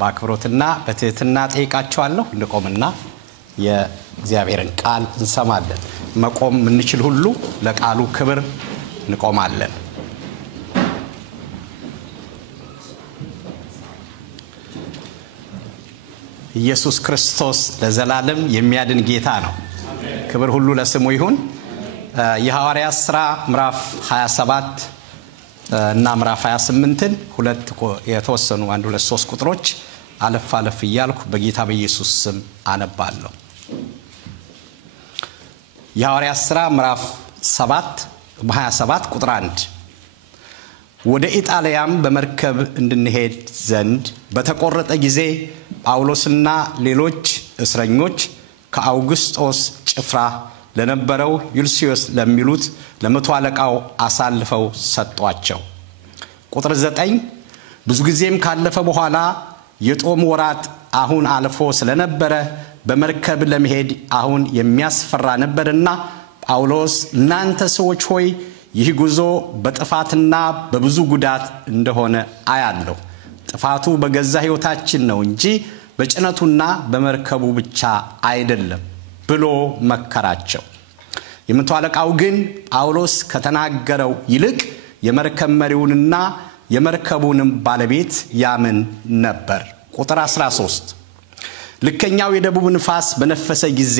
ባክብሮትና በትህትና ጠይቃችኋለሁ እንቆምና የእግዚአብሔርን ቃል እንሰማለን መቆም ምንችል ሁሉ ለቃሉ ክብር እንቆማለን ኢየሱስ ክርስቶስ ለዘላለም የሚያድን ጌታ ነው ክብር ሁሉ ለስሙ ይሁን የሐዋርያት ሥራ ምዕራፍ 27 እና ምዕራፍ 28ን ሁለት የተወሰኑ 1 2 3 ቁጥሮች አለፍ ይያልኩ በጌታ በኢየሱስ ስም አነባለሁ የሐዋርያት ሥራ ምዕራፍ 7 27 ቁጥር 1 ወደ ኢጣሊያም በመርከብ እንድንሄድ ዘንድ በተቆረጠ ጊዜ ጳውሎስና ሌሎች እስረኞች ከአውግስጦስ ጭፍራ ለነበረው ዩልሲዮስ ለሚሉት ለመቶ አለቃው አሳልፈው ሰጧቸው ቁጥር 9 ብዙ ጊዜም ካለፈ በኋላ የጦም ወራት አሁን አልፎ ስለነበረ በመርከብ ለመሄድ አሁን የሚያስፈራ ነበርና ጳውሎስ እናንተ ሰዎች ሆይ ይህ ጉዞ በጥፋትና በብዙ ጉዳት እንደሆነ አያለሁ ጥፋቱ በገዛ ሕይወታችን ነው እንጂ በጭነቱና በመርከቡ ብቻ አይደለም ብሎ መከራቸው የመቶ አለቃው ግን ጳውሎስ ከተናገረው ይልቅ የመርከብ መሪውንና የመርከቡንም ባለቤት ያምን ነበር ቁጥር 13 ልከኛው የደቡብ ንፋስ በነፈሰ ጊዜ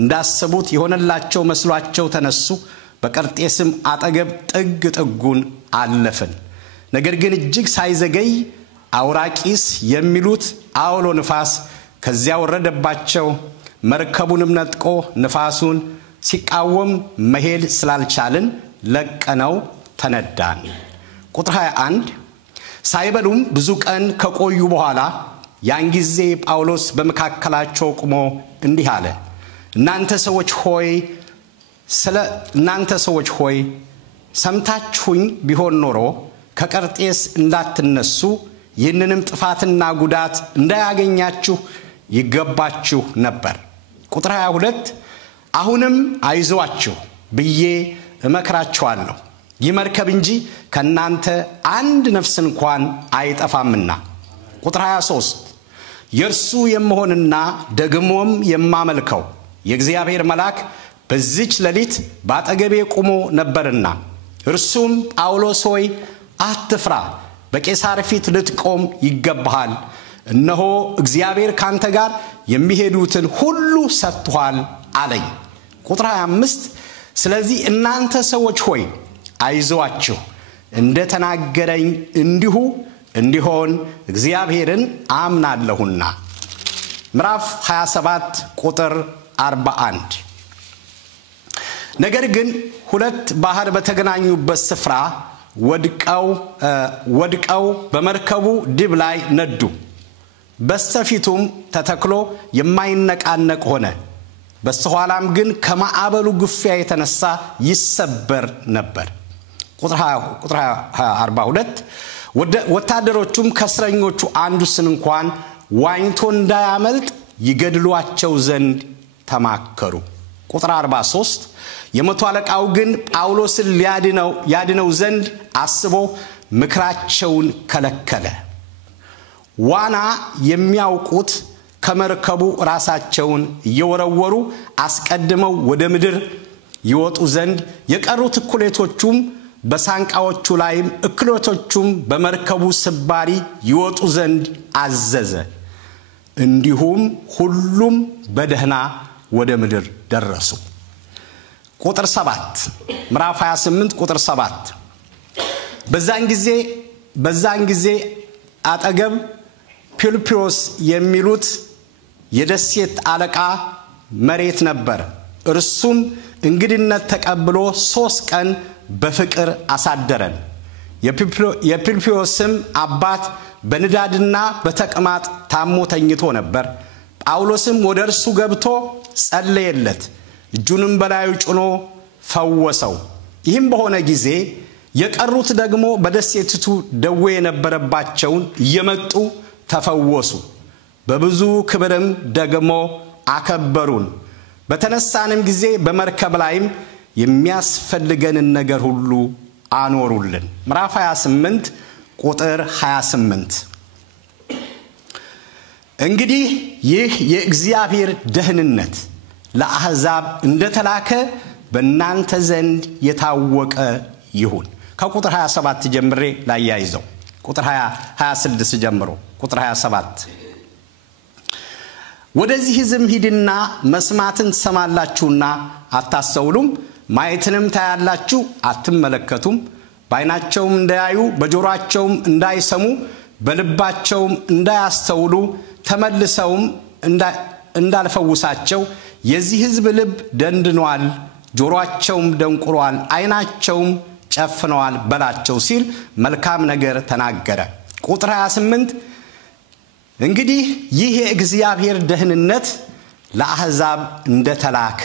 እንዳሰቡት የሆነላቸው መስሏቸው ተነሱ በቀርጤስም አጠገብ ጥግ ጥጉን አለፈን ነገር ግን እጅግ ሳይዘገይ አውራቂስ የሚሉት አውሎ ንፋስ ከዚያ ወረደባቸው መርከቡንም ነጥቆ ንፋሱን ሲቃወም መሄድ ስላልቻልን ለቀነው ተነዳን ቁጥር 21 ሳይበሉም ብዙ ቀን ከቆዩ በኋላ ያን ጊዜ ጳውሎስ በመካከላቸው ቆሞ እንዲህ አለ እናንተ ሰዎች ሆይ ሰምታችሁኝ ቢሆን ኖሮ ከቀርጤስ እንዳትነሱ ይህንንም ጥፋትና ጉዳት እንዳያገኛችሁ ይገባችሁ ነበር ቁጥር 22 አሁንም አይዟችሁ ብዬ እመክራችኋለሁ ይመርከብ እንጂ ከናንተ አንድ ነፍስ እንኳን አይጠፋምና ቁጥር 23 የርሱ የመሆንና ደግሞም የማመልከው የእግዚአብሔር መልአክ በዚች ሌሊት ባጠገቤ ቆሞ ነበርና እርሱም ጳውሎስ ሆይ አትፍራ በቄሳር ፊት ልትቆም ይገባሃል እነሆ እግዚአብሔር ካንተ ጋር የሚሄዱትን ሁሉ ሰጥቷል አለኝ ቁጥር 25 ስለዚህ እናንተ ሰዎች ሆይ አይዟችሁ እንደተናገረኝ እንዲሁ እንዲሆን እግዚአብሔርን አምናለሁና ምዕራፍ 27 ቁጥር 41 ነገር ግን ሁለት ባህር በተገናኙበት ስፍራ ወድቀው በመርከቡ ድብ ላይ ነዱ በስተፊቱም ተተክሎ የማይነቃነቅ ሆነ በስተኋላም ግን ከማዕበሉ ግፊያ የተነሳ ይሰበር ነበር ቁጥር 42 ወታደሮቹም ከእስረኞቹ አንዱን እንኳን ዋኝቶ እንዳያመልጥ ይገድሏቸው ዘንድ ተማከሩ ቁጥር 43 የመቶ አለቃው ግን ጳውሎስን ያድነው ዘንድ አስቦ ምክራቸውን ከለከለ ዋና የሚያውቁት ከመርከቡ ራሳቸውን እየወረወሩ አስቀድመው ወደ ምድር ይወጡ ዘንድ የቀሩት እኩሌቶቹም በሳንቃዎቹ ላይም እኩሌቶቹም በመርከቡ ስባሪ ይወጡ ዘንድ አዘዘ እንዲሁም ሁሉም በደህና ወደ ምድር ደረሱ ቁጥር 7 ምዕራፍ 28 ቁጥር 7 በዛን ጊዜ አጠገብ ፒልፒዮስ የሚሉት የደሴት አለቃ መሬት ነበር እርሱም እንግድነት ተቀብሎ 3 ቀን በፍቅር አሳደረን የፒልፒዮስም አባት በንዳድና በተቅማጥ ታሞ ተኝቶ ነበር ጳውሎስም ወደ እርሱ ገብቶ ጸለየለት እጁንም በላዩ ጭኖ ፈወሰው ይህም በሆነ ጊዜ የቀሩት ደግሞ በደሴቲቱ ደዌ የነበረባቸውን እየመጡ ተፈወሱ። በብዙ ክብርም ደግሞ አከበሩን። በተነሳንም ጊዜ በመርከብ ላይም የሚያስፈልገንን ነገር ሁሉ አኖሩልን። ምዕራፍ 28 ቁጥር 28 እንግዲህ ይህ የእግዚአብሔር ደህንነት ለአሕዛብ እንደተላከ በእናንተ ዘንድ የታወቀ ይሁን። ከቁጥር 27 ጀምሬ ላያይዘው ቁጥር 26 ጀምሮ ቁጥር 27 ወደዚህ ሕዝብ ሂድና መስማትን ትሰማላችሁና አታስተውሉም፣ ማየትንም ታያላችሁ አትመለከቱም፣ በዓይናቸውም እንዳያዩ በጆሮአቸውም እንዳይሰሙ በልባቸውም እንዳያስተውሉ ተመልሰውም እንዳልፈውሳቸው የዚህ ሕዝብ ልብ ደንድኗል፣ ጆሮአቸውም ደንቁሯል፣ ዓይናቸውም ጨፍነዋል በላቸው ሲል መልካም ነገር ተናገረ። ቁጥር 28 እንግዲህ ይህ የእግዚአብሔር ደህንነት ለአሕዛብ እንደተላከ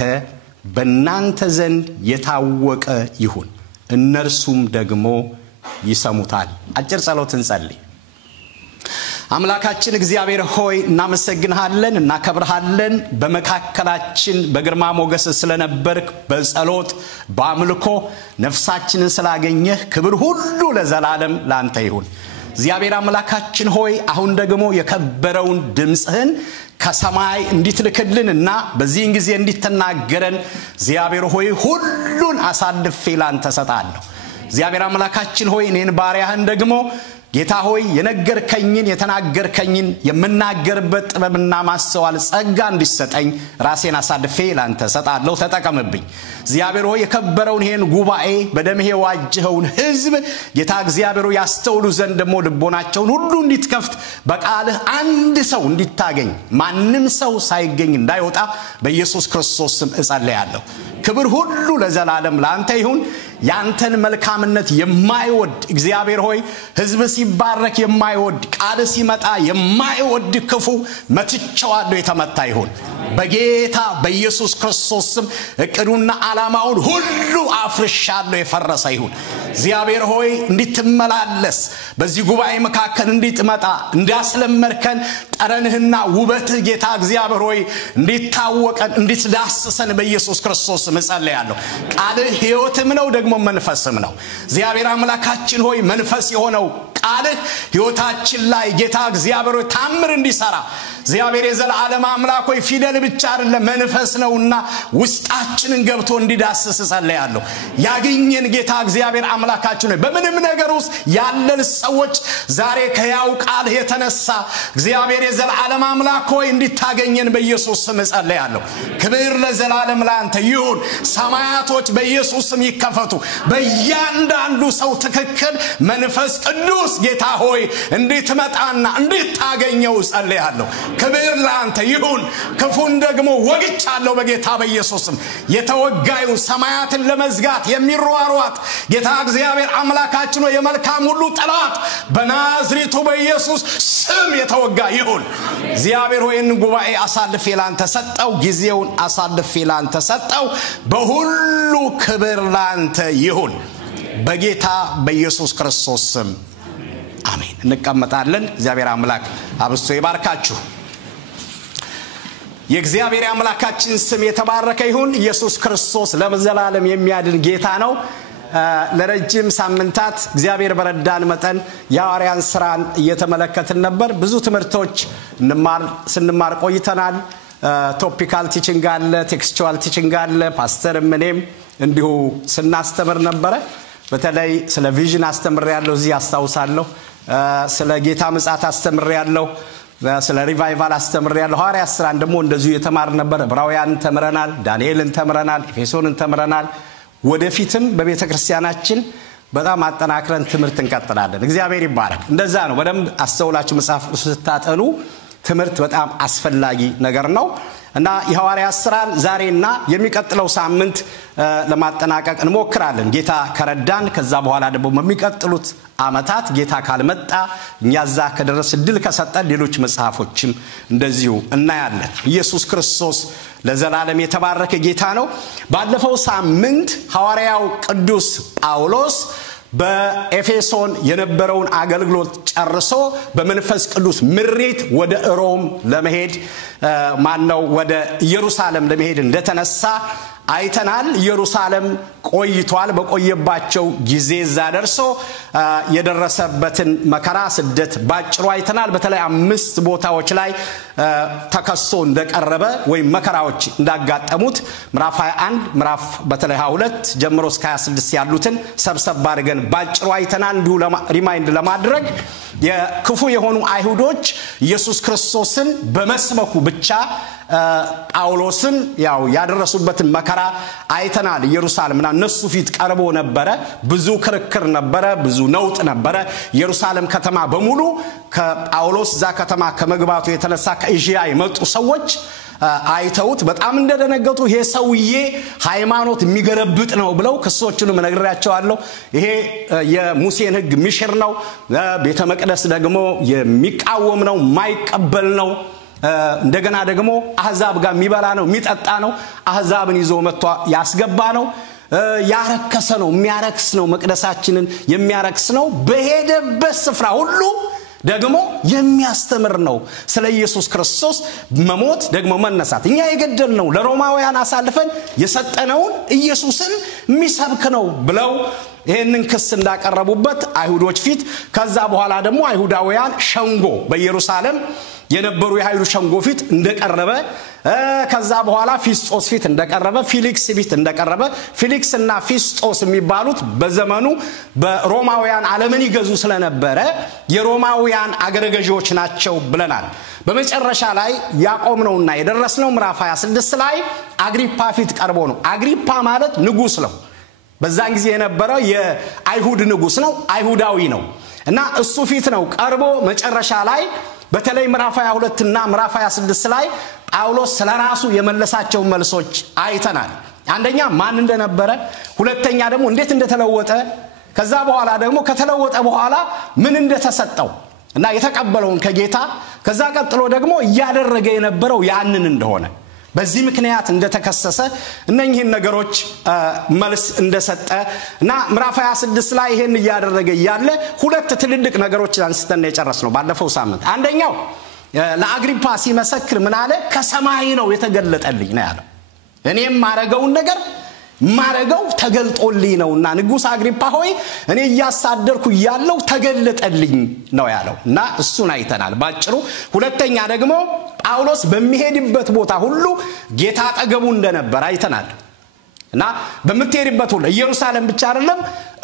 በእናንተ ዘንድ የታወቀ ይሁን፣ እነርሱም ደግሞ ይሰሙታል። አጭር ጸሎት እንጸልይ። አምላካችን እግዚአብሔር ሆይ እናመሰግንሃለን፣ እናከብርሃለን። በመካከላችን በግርማ ሞገስ ስለነበርክ በጸሎት በአምልኮ ነፍሳችንን ስላገኘህ ክብር ሁሉ ለዘላለም ላንተ ይሁን። እግዚአብሔር አምላካችን ሆይ አሁን ደግሞ የከበረውን ድምጽህን ከሰማይ እንድትልክልንና በዚህን ጊዜ እንድትናገረን እግዚአብሔር ሆይ ሁሉን አሳልፌ ላንተ ሰጣለሁ። እግዚአብሔር አምላካችን ሆይ እኔን ባሪያህን ደግሞ ጌታ ሆይ የነገርከኝን የተናገርከኝን የምናገርበት ጥበብና ማስተዋል ጸጋ እንዲሰጠኝ ራሴን አሳልፌ ላንተ ሰጣለሁ። ተጠቀምብኝ እግዚአብሔር ሆይ የከበረውን ይሄን ጉባኤ በደምህ ዋጅኸውን ሕዝብ ጌታ እግዚአብሔር ሆይ ያስተውሉ ዘንድ ደግሞ ልቦናቸውን ሁሉ እንድትከፍት በቃልህ አንድ ሰው እንድታገኝ ማንም ሰው ሳይገኝ እንዳይወጣ በኢየሱስ ክርስቶስ ስም እጸልያለሁ። ክብር ሁሉ ለዘላለም ላንተ ይሁን። ያንተን መልካምነት የማይወድ እግዚአብሔር ሆይ ሕዝብ ሲባረክ የማይወድ ቃል ሲመጣ የማይወድ ክፉ መትቸዋለሁ የተመታ ይሁን በጌታ በኢየሱስ ክርስቶስ ስም። እቅዱና ዓላማውን ሁሉ አፍርሻለሁ የፈረሰ ይሁን። እግዚአብሔር ሆይ እንድትመላለስ በዚህ ጉባኤ መካከል እንድትመጣ እንዳስለመርከን ጠረንህና ውበትህ ጌታ እግዚአብሔር ሆይ እንድታወቀን እንድትዳስሰን በኢየሱስ ክርስቶስ ስም እጸልያለሁ። ቃልህ ሕይወትም ነው ደግሞ መንፈስም ነው። እግዚአብሔር አምላካችን ሆይ መንፈስ የሆነው ቃልህ ሕይወታችን ላይ ጌታ እግዚአብሔር ሆይ ታምር እንዲሰራ እግዚአብሔር የዘላለም አምላክ ሆይ ፊደል ብቻ አይደለም መንፈስ ነውና ውስጣችንን ገብቶ እንዲዳስስ እጸልያለሁ። ያገኘን ጌታ እግዚአብሔር አምላካችን ሆይ በምንም ነገር ውስጥ ያለን ሰዎች ዛሬ ከያው ቃል የተነሳ እግዚአብሔር የዘላለም አምላክ ሆይ እንድታገኘን በኢየሱስ ስም እጸልያለሁ። ክብር ለዘላለም ላንተ ይሁን። ሰማያቶች በኢየሱስ ስም ይከፈቱ። በእያንዳንዱ ሰው ትክክል መንፈስ ቅዱስ ጌታ ሆይ እንድትመጣና እንድታገኘው እጸልያለሁ። ክብር ላንተ ይሁን። ክፉን ደግሞ ወግቻለሁ በጌታ በኢየሱስ ስም። የተወጋዩ ሰማያትን ለመዝጋት የሚሯሯጥ ጌታ እግዚአብሔር አምላካችን ሆይ የመልካም ሁሉ ጠላት በናዝሬቱ በኢየሱስ ስም የተወጋ ይሁን። እግዚአብሔር ሆይ ጉባኤ አሳልፌ ላንተ ሰጠው፣ ጊዜውን አሳልፌ ላንተ ሰጠው። በሁሉ ክብር ላንተ ይሁን በጌታ በኢየሱስ ክርስቶስ ስም አሜን። እንቀመጣለን። እግዚአብሔር አምላክ አብስቶ ይባርካችሁ። የእግዚአብሔር አምላካችን ስም የተባረከ ይሁን። ኢየሱስ ክርስቶስ ለዘላለም የሚያድን ጌታ ነው። ለረጅም ሳምንታት እግዚአብሔር በረዳን መጠን የሐዋርያን ሥራን እየተመለከትን ነበር። ብዙ ትምህርቶች ስንማር ቆይተናል። ቶፒካል ቲቺንግ አለ፣ ቴክስቹዋል ቲቺንግ አለ። ፓስተር ምንም እንዲሁ ስናስተምር ነበር። በተለይ ስለ ቪዥን አስተምር ያለው እዚህ አስተዋውሳለሁ። ስለ ጌታ ምጽአት አስተምር ያለው፣ ስለ ሪቫይቫል አስተምር ያለው። ሐዋርያት ሥራን ደግሞ እንደዚሁ የተማር ነበር። ዕብራውያን ተምረናል፣ ዳንኤልን ተምረናል፣ ኤፌሶንን ተምረናል። ወደፊትም በቤተክርስቲያናችን በጣም አጠናክረን ትምህርት እንቀጥላለን። እግዚአብሔር ይባረክ። እንደዛ ነው። በደንብ አስተውላችሁ መጽሐፍ ስታጠኑ ትምህርት በጣም አስፈላጊ ነገር ነው እና የሐዋርያት ሥራን ዛሬና የሚቀጥለው ሳምንት ለማጠናቀቅ እንሞክራለን ጌታ ከረዳን። ከዛ በኋላ ደግሞ በሚቀጥሉት አመታት ጌታ ካልመጣ እኛዛ ከደረስ ድል ከሰጠን ሌሎች መጽሐፎችም እንደዚሁ እናያለን። ኢየሱስ ክርስቶስ ለዘላለም የተባረከ ጌታ ነው። ባለፈው ሳምንት ሐዋርያው ቅዱስ ጳውሎስ በኤፌሶን የነበረውን አገልግሎት ጨርሶ በመንፈስ ቅዱስ ምሪት ወደ ሮም ለመሄድ ወደ ኢየሩሳሌም ለመሄድ እንደተነሳ አይተናል። ኢየሩሳሌም ቆይቷል። በቆየባቸው ጊዜ እዛ ደርሶ የደረሰበትን መከራ ስደት ባጭሩ አይተናል። በተለይ 5 ቦታዎች ላይ ተከሶ እንደቀረበ ወይ መከራዎች እንዳጋጠሙት ምዕራፍ 21 ምዕራፍ በተለይ 22 ጀምሮ እስከ 26 ያሉትን ሰብሰብ አድርገን ባጭሩ አይተናል። እንዲሁ ሪማይንድ ለማድረግ የክፉ የሆኑ አይሁዶች ኢየሱስ ክርስቶስን በመስበኩ ብቻ ጳውሎስን ያደረሱበትን መከራ አይተናል። ኢየሩሳሌምና እነሱ ፊት ቀርቦ ነበረ። ብዙ ክርክር ነበረ፣ ብዙ ነውጥ ነበረ። ኢየሩሳሌም ከተማ በሙሉ ከጳውሎስ ዛ ከተማ ከመግባቱ የተነሳ ከኤዥያ የመጡ ሰዎች አይተውት በጣም እንደደነገጡ ይሄ ሰውዬ ሃይማኖት የሚገለብጥ ነው ብለው ክሶቹንም ነግሬያቸዋለሁ። ይሄ የሙሴን ሕግ ሚሽር ነው፣ ቤተ መቅደስ ደግሞ የሚቃወም ነው፣ ማይቀበል ነው፣ እንደገና ደግሞ አህዛብ ጋር የሚበላ ነው፣ የሚጠጣ ነው፣ አህዛብን ይዞ መጥቶ ያስገባ ነው፣ ያረከሰ ነው፣ የሚያረክስ ነው፣ መቅደሳችንን የሚያረክስ ነው፣ በሄደበት ስፍራ ሁሉ ደግሞ የሚያስተምር ነው። ስለ ኢየሱስ ክርስቶስ መሞት ደግሞ መነሳት እኛ የገደልነው ለሮማውያን አሳልፈን የሰጠነውን ኢየሱስን የሚሰብክ ነው ብለው ይሄንን ክስ እንዳቀረቡበት አይሁዶች ፊት ከዛ በኋላ ደግሞ አይሁዳውያን ሸንጎ በኢየሩሳሌም የነበሩ የኃይሉ ሸንጎ ፊት እንደቀረበ ከዛ በኋላ ፊስጦስ ፊት እንደቀረበ ፊሊክስ ፊት እንደቀረበ ፊሊክስና ፊስጦስ የሚባሉት በዘመኑ በሮማውያን ዓለምን ይገዙ ስለነበረ የሮማውያን አገረገዦች ናቸው ብለናል። በመጨረሻ ላይ ያቆምነውና የደረስነው ምዕራፍ 26 ላይ አግሪፓ ፊት ቀርቦ ነው። አግሪፓ ማለት ንጉስ ነው። በዛን ጊዜ የነበረው የአይሁድ ንጉስ ነው፣ አይሁዳዊ ነው እና እሱ ፊት ነው ቀርቦ መጨረሻ ላይ በተለይ ምዕራፍ 22 እና ምዕራፍ 26 ላይ ጳውሎስ ስለራሱ የመለሳቸው መልሶች አይተናል። አንደኛ ማን እንደነበረ፣ ሁለተኛ ደግሞ እንዴት እንደተለወጠ፣ ከዛ በኋላ ደግሞ ከተለወጠ በኋላ ምን እንደተሰጠው እና የተቀበለውን ከጌታ፣ ከዛ ቀጥሎ ደግሞ ያደረገ የነበረው ያንን እንደሆነ በዚህ ምክንያት እንደተከሰሰ እነኚህን ነገሮች መልስ እንደሰጠ እና ምዕራፍ 26 ላይ ይሄን ያደረገ ያለ ሁለት ትልልቅ ነገሮች አንስተን የጨረስነው ባለፈው ሳምንት። አንደኛው ለአግሪፓ ሲመሰክር ምን አለ? ከሰማይ ነው የተገለጠልኝ ነው ያለው። እኔም ማረገውን ነገር ማረገው ተገልጦልኝ ነውና ንጉስ አግሪፓ ሆይ እኔ ያሳደርኩ ያለው ተገለጠልኝ ነው ያለው እና እሱን አይተናል ባጭሩ። ሁለተኛ ደግሞ ጳውሎስ በሚሄድበት ቦታ ሁሉ ጌታ አጠገቡ እንደነበር አይተናል እና በመቴሪበት ሁሉ ኢየሩሳሌም ብቻ አይደለም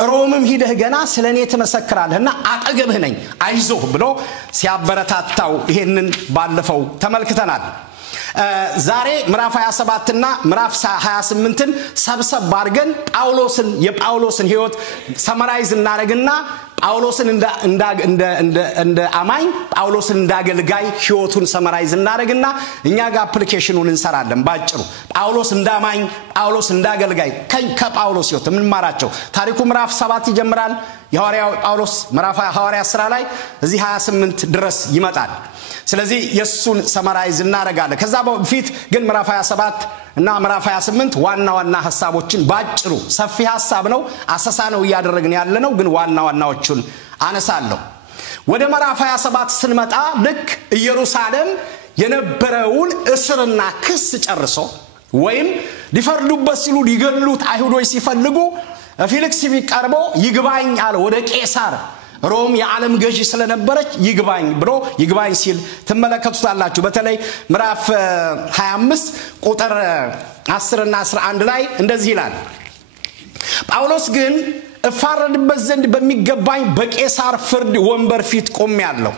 ሮምም ሂደህ ገና ስለኔ ተመሰክራለህና አጠገብህ ነኝ አይዞህ ብሎ ሲያበረታታው ይሄንን ባለፈው ተመልክተናል። ዛሬ ምዕራፍ 27 እና ምዕራፍ 28ን ሰብሰብ አድርገን የጳውሎስን ሕይወት ሰመራይዝ እናደርግና ጳውሎስን እንደ አማኝ ጳውሎስን እንዳገልጋይ ሕይወቱን ሰመራይዝ እናደርግና እኛ ጋር አፕሊኬሽኑን እንሰራለን ባጭሩ። ጳውሎስ እንዳማኝ ጳውሎስ እንዳገልጋይ ከጳውሎስ ሕይወት ምን ማራቸው ታሪኩ ምዕራፍ 7 ይጀምራል። የሐዋርያው ጳውሎስ ምዕራፍ ሐዋርያ ሥራ ላይ እዚህ 28 ድረስ ይመጣል። ስለዚህ የሱን ሰመራይዝ እናደርጋለን። ከዛ በፊት ግን ምዕራፍ 27 እና ምዕራፍ 28 ዋና ሐሳቦችን ባጭሩ ሰፊ ሐሳብ ነው አሰሳ ነው ያደረግን ያለነው ግን ዋናዎቹን አነሳለሁ። ወደ ምዕራፍ 27 ስንመጣ ልክ ኢየሩሳሌም የነበረውን እስርና ክስ ጨርሶ ወይም ሊፈርዱበት ሲሉ ሊገሉት አይሁዶች ሲፈልጉ ፊሊክስ ቢቀርቦ ይግባኝ አለ ወደ ቄሳር። ሮም የዓለም ገዢ ስለነበረች ይግባኝ ብሎ ይግባኝ ሲል ተመለከቱታላችሁ። በተለይ ምዕራፍ 25 ቁጥር 10 እና 11 ላይ እንደዚህ ይላል። ጳውሎስ ግን እፋረድበት ዘንድ በሚገባኝ በቄሳር ፍርድ ወንበር ፊት ቆሜያለሁ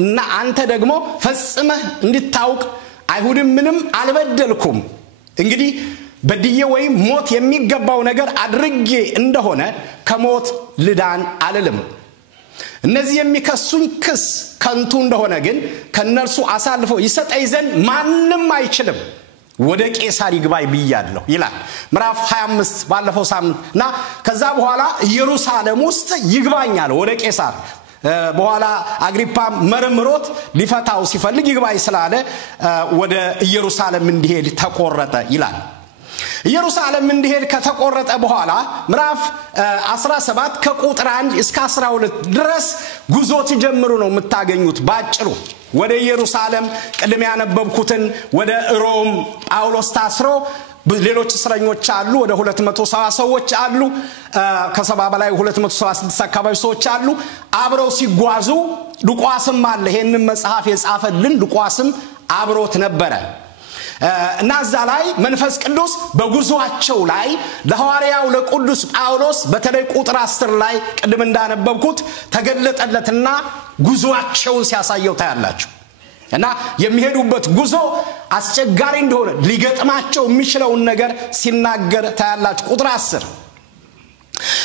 እና አንተ ደግሞ ፈጽመህ እንድታውቅ አይሁድም ምንም አልበደልኩም። እንግዲህ በድዬ ወይም ሞት የሚገባው ነገር አድርጌ እንደሆነ ከሞት ልዳን አልልም። እነዚህ የሚከሱኝ ክስ ከንቱ እንደሆነ ግን ከነርሱ አሳልፎ ይሰጠኝ ዘንድ ማንም አይችልም። ወደ ቄሳር ይግባኝ ብያለሁ ይላል ምዕራፍ 25 ባለፈው ሳምንትና ከዛ በኋላ ኢየሩሳሌም ውስጥ ይግባኛል ወደ ቄሳር። በኋላ አግሪፓ መርምሮት ሊፈታው ሲፈልግ ይግባኝ ስላለ ወደ ኢየሩሳሌም እንዲሄድ ተቆረጠ ይላል። ኢየሩሳሌም እንዲሄድ ከተቆረጠ በኋላ ምዕራፍ 17 ከቁጥር 1 እስከ 12 ድረስ ጉዞ ተጀምሩ ነው የምታገኙት ባጭሩ ወደ ኢየሩሳሌም ቅድም ያነበብኩትን ወደ ሮም ጳውሎስ ታስሮ ሌሎች እስረኞች አሉ ወደ 270 ሰዎች አሉ ከ70 በላይ 276 አካባቢ ሰዎች አሉ አብረው ሲጓዙ ሉቃስም አለ ይሄንን መጽሐፍ የጻፈልን ሉቃስም አብሮት ነበረ እና እዛ ላይ መንፈስ ቅዱስ በጉዟቸው ላይ ለሐዋርያው ለቅዱስ ጳውሎስ በተለይ ቁጥር 10 ላይ ቅድም እንዳነበብኩት ተገለጠለትና ጉዟቸውን ሲያሳየው ታያላችሁ እና የሚሄዱበት ጉዞ አስቸጋሪ እንደሆነ ሊገጥማቸው የሚችለውን ነገር ሲናገር ታያላችሁ ቁጥር 10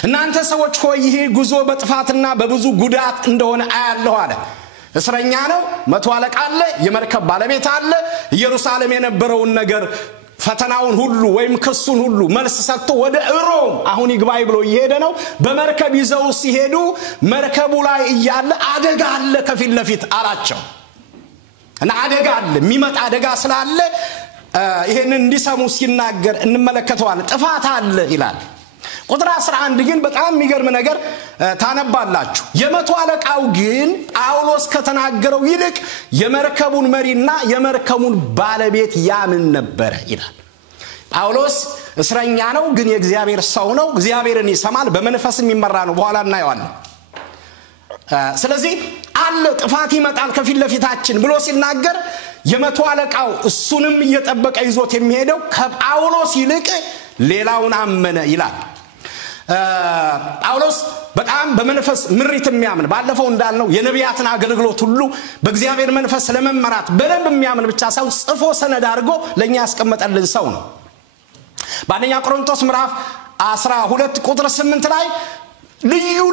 እናንተ ሰዎች ሆይ ይሄ ጉዞ በጥፋትና በብዙ ጉዳት እንደሆነ አያለሁ አለ እስረኛ ነው መቶ አለቃ አለ የመርከብ ባለቤት አለ ኢየሩሳሌም የነበረውን ነገር ፈተናውን ሁሉ ወይም ክሱን ሁሉ መልስ ሰጥቶ ወደ ሮም አሁን ይግባይ ብሎ ይሄደ ነው በመርከብ ይዘው ሲሄዱ መርከቡ ላይ እያለ አደጋ አለ ከፊት ለፊት አላቸው እና አደጋ አለ የሚመጣ አደጋ ስላለ ይሄንን እንዲሰሙ ሲናገር እንመለከተዋለን ጥፋት አለ ይላል ቁጥር 11 ግን በጣም የሚገርም ነገር ታነባላችሁ የመቶ አለቃው ግን ጳውሎስ ከተናገረው ይልቅ የመርከቡን መሪና የመርከቡን ባለቤት ያምን ነበር ይላል ጳውሎስ እስረኛ ነው ግን የእግዚአብሔር ሰው ነው እግዚአብሔርን ይሰማል በመንፈስም ይመራ ነው በኋላ እናየዋለን ስለዚህ አለ ጥፋት ይመጣል ከፊት ለፊታችን ብሎ ሲናገር የመቶ አለቃው እሱንም እየተጠበቀ ይዞት የሚሄደው ከጳውሎስ ይልቅ ሌላውን አመነ ይላል ጳውሎስ በጣም በመንፈስ ምሪት የሚያምን ባለፈው እንዳልነው የነቢያትን አገልግሎት ሁሉ በእግዚአብሔር መንፈስ ለመመራት በደንብ የሚያምን ብቻ ሳይሆን ጽፎ ሰነድ አድርጎ ለኛ ያስቀመጠልን ሰው ነው በአንደኛ ቆሮንቶስ ምዕራፍ 12 ቁጥር 8 ላይ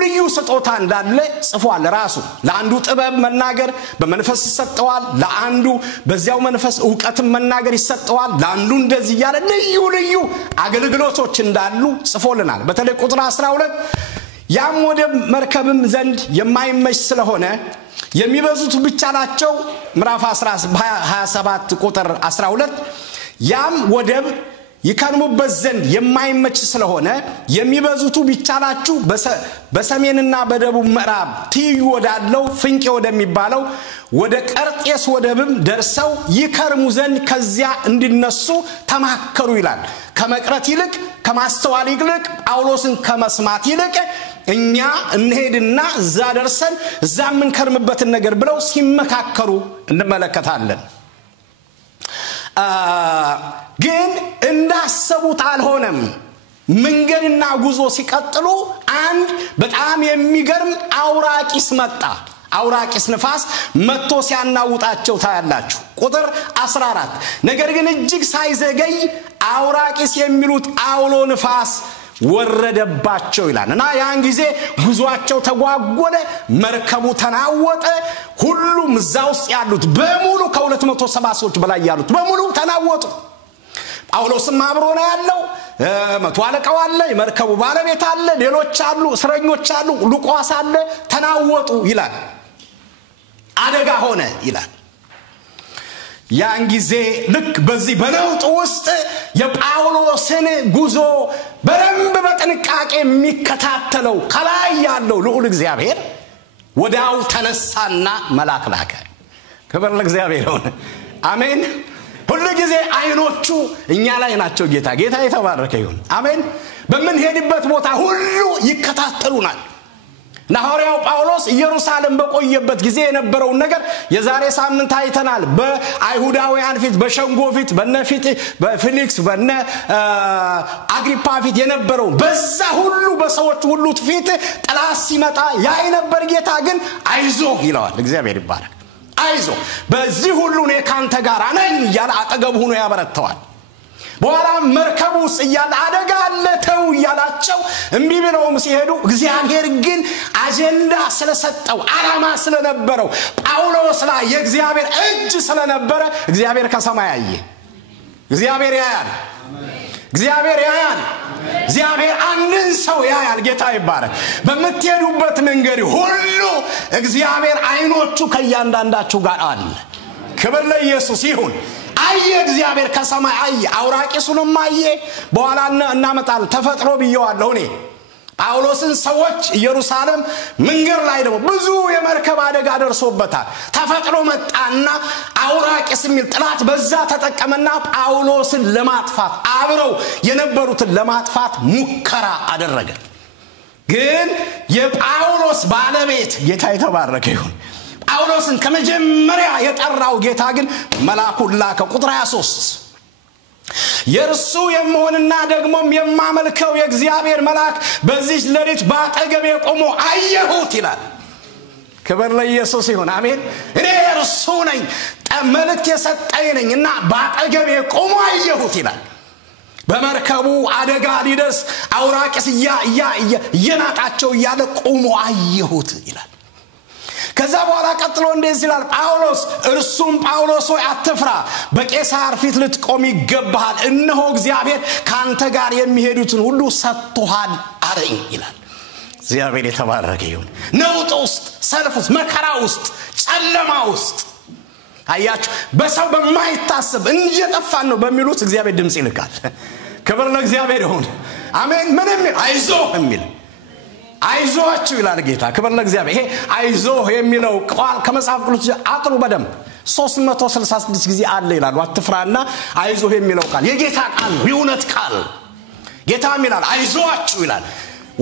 ልዩ ስጦታ እንዳለ ጽፏል ራሱ ለአንዱ ጥበብ መናገር በመንፈስ ይሰጠዋል ለአንዱ በዚያው መንፈስ ዕውቀትን መናገር ይሰጠዋል ለአንዱ እንደዚህ ያለ ልዩ አገልግሎቶች እንዳሉ ጽፎልናል በተለይ ቁጥር 12 ያም ወደ መርከብም ዘንድ የማይመች ስለሆነ የሚበዙት ብቻ ናቸው ምዕራፍ 27 ቁጥር 12 ያም ወደብ ይከርሙበት ዘንድ የማይመች ስለሆነ የሚበዙቱ ቢቻላችሁ በሰሜንና በደቡብ ምዕራብ ትይዩ ወዳለው ፍንቄ ወደሚባለው ወደ ቀርጤስ ወደብም ደርሰው ይከርሙ ዘንድ ከዚያ እንዲነሱ ተማከሩ ይላል ከመቅረት ይልቅ ከማስተዋል ይልቅ ጳውሎስን ከመስማት ይልቅ እኛ እንሄድና እዛ ደርሰን እዛ ምን ከርምበትን ነገር ብለው ሲመካከሩ እንመለከታለን ግን እንዳሰቡት አልሆነም መንገድና ጉዞ ሲቀጥሉ አንድ በጣም የሚገርም አውራቂስ መጣ አውራቂስ ንፋስ መጥቶ ሲያናውጣቸው ታያላችሁ ቁጥር 14 ነገር ግን እጅግ ሳይዘገይ አውራቂስ የሚሉት አውሎ ንፋስ ወረደባቸው ይላልና ያን ጊዜ ጉዟቸው ተጓጎለ መርከቡ ተናወጠ ሁሉም እዛው ያሉት በሙሉ ከ270 ሰዎች በላይ ያሉት በሙሉ ተናወጡ ጳውሎስም አብሮ ነው ያለው መቶ አለቃው አለ የመርከቡ ባለቤት አለ ሌሎች አሉ እስረኞች አሉ ሉቃስ አለ ተናወጡ ይላል አደጋ ሆነ ይላል ያን ጊዜ ልክ በዚህ በለውጥ ውስጥ የጳውሎስን ጉዞ በደንብ በጥንቃቄ የሚከታተለው ከላይ ያለው ልዑል እግዚአብሔር ወዳው ተነሳና መልአክ ላከ ክብር ለእግዚአብሔር ይሁን አሜን ሁሉ ጊዜ አይኖቹ እኛ ላይ ናቸው ጌታ የተባረከ ይሁን አሜን በመንሄድበት ቦታ ሁሉ ይከታተሉናል ሐዋርያው ጳውሎስ ኢየሩሳሌም በቆየበት ጊዜ የነበረው ነገር የዛሬ ሳምንት አይተናል በአይሁዳውያን ፊት በሸንጎ ፊት በነፊት በፊሊክስ በነ አግሪፓ ፊት የነበረው በዛ ሁሉ በሰዎች ሁሉ ፊት ጥላት ሲመጣ ያይ ነበር ጌታ ግን አይዞ ይለዋል እግዚአብሔር ይባረክ አይዞ በዚህ ሁሉ እኔ ካንተ ጋር ነኝ ያለ አጠገብ ሆኖ ያበረታዋል በኋላ መርከቡስ እያለ አደጋ አለ ተው ያላቸው እምቢ ብለውም ሲሄዱ እግዚአብሔር ግን አጀንዳ ስለሰጠው አላማ ስለነበረው ጳውሎስ ላይ የእግዚአብሔር እጅ ስለነበረ እግዚአብሔር ከሰማይ ያየ እግዚአብሔር ያያል እግዚአብሔር አንድን ሰው ያያል ጌታ ይባረክ በመትሄዱበት መንገድ ሁሉ እግዚአብሔር አይኖቹ ከያንዳንዳችሁ ጋር አለ ክብር ለኢየሱስ ይሁን አየ እግዚአብሔር ከሰማይ አየ አውራቂሱንም አየ በኋላ እናመጣለን ተፈጥሮ ብየዋለሁ እኔ ጳውሎስን ሰዎች ኢየሩሳሌም መንገር ላይ ደግሞ ብዙ የመርከብ አደጋ ደርሶበታል ተፈጥሮ መጣና አውራቂስ የሚል ጥላት በዛ ተጠቀመና ጳውሎስን ለማጥፋት አብረው የነበሩትን ለማጥፋት ሙከራ አደረገ ግን የጳውሎስ ባለቤት ጌታ የተባረከ ይሁን ጳውሎስን ከመጀመሪያ የጠራው ጌታ ግን መልአኩን ላከ ቁጥር 23 የርሱ የመሆንና ደግሞም የማመልከው የእግዚአብሔር መልአክ በዚህ ሌሊት ባጠገቤ ቆሞ አየሁት ይላል ክብር ለኢየሱስ ይሁን አሜን እኔ እርሱ ነኝ መልእክት የሰጠኝ ነኝና ባጠገቤ ቆሞ አየሁት ይላል በመርከቡ አደጋ ሊደርስ አውራቂስ እየናጣቸው እያለ ቆሞ አየሁት ይላል ከዛ በኋላ ቀጥሎ እንደዚህ ይላል ጳውሎስ እርሱም ጳውሎስ ሆይ አትፍራ በቄሳር ፊት ልትቆም ይገባሃል እነሆ እግዚአብሔር ካንተ ጋር የሚሄዱትን ሁሉ ሰጥቶሃል አለኝ ይላል እግዚአብሔር የተባረከ ይሁን ነውጥ ውስጥ ሰልፍ ውስጥ መከራ ውስጥ ጨለማ ውስጥ አያችሁ በሰው በማይታሰብ እንጀጠፋን ነው በሚሉት እግዚአብሔር ድምጽ ይልካል ክብር ለእግዚአብሔር ይሁን አሜን ምንም አይዞህ የሚል አይዞአችሁ ይላል ጌታ ክብር ለእግዚአብሔር ይሄ አይዞህ የሚለው ቃል ከመጽሐፍ ቅዱስ አጥሩ በደም 366 ጊዜ አለ ይላል አትፍራና አይዞህ የሚለው ቃል የጌታ ቃል ነው የእውነት ቃል ጌታም ይላል አይዞአችሁ ይላል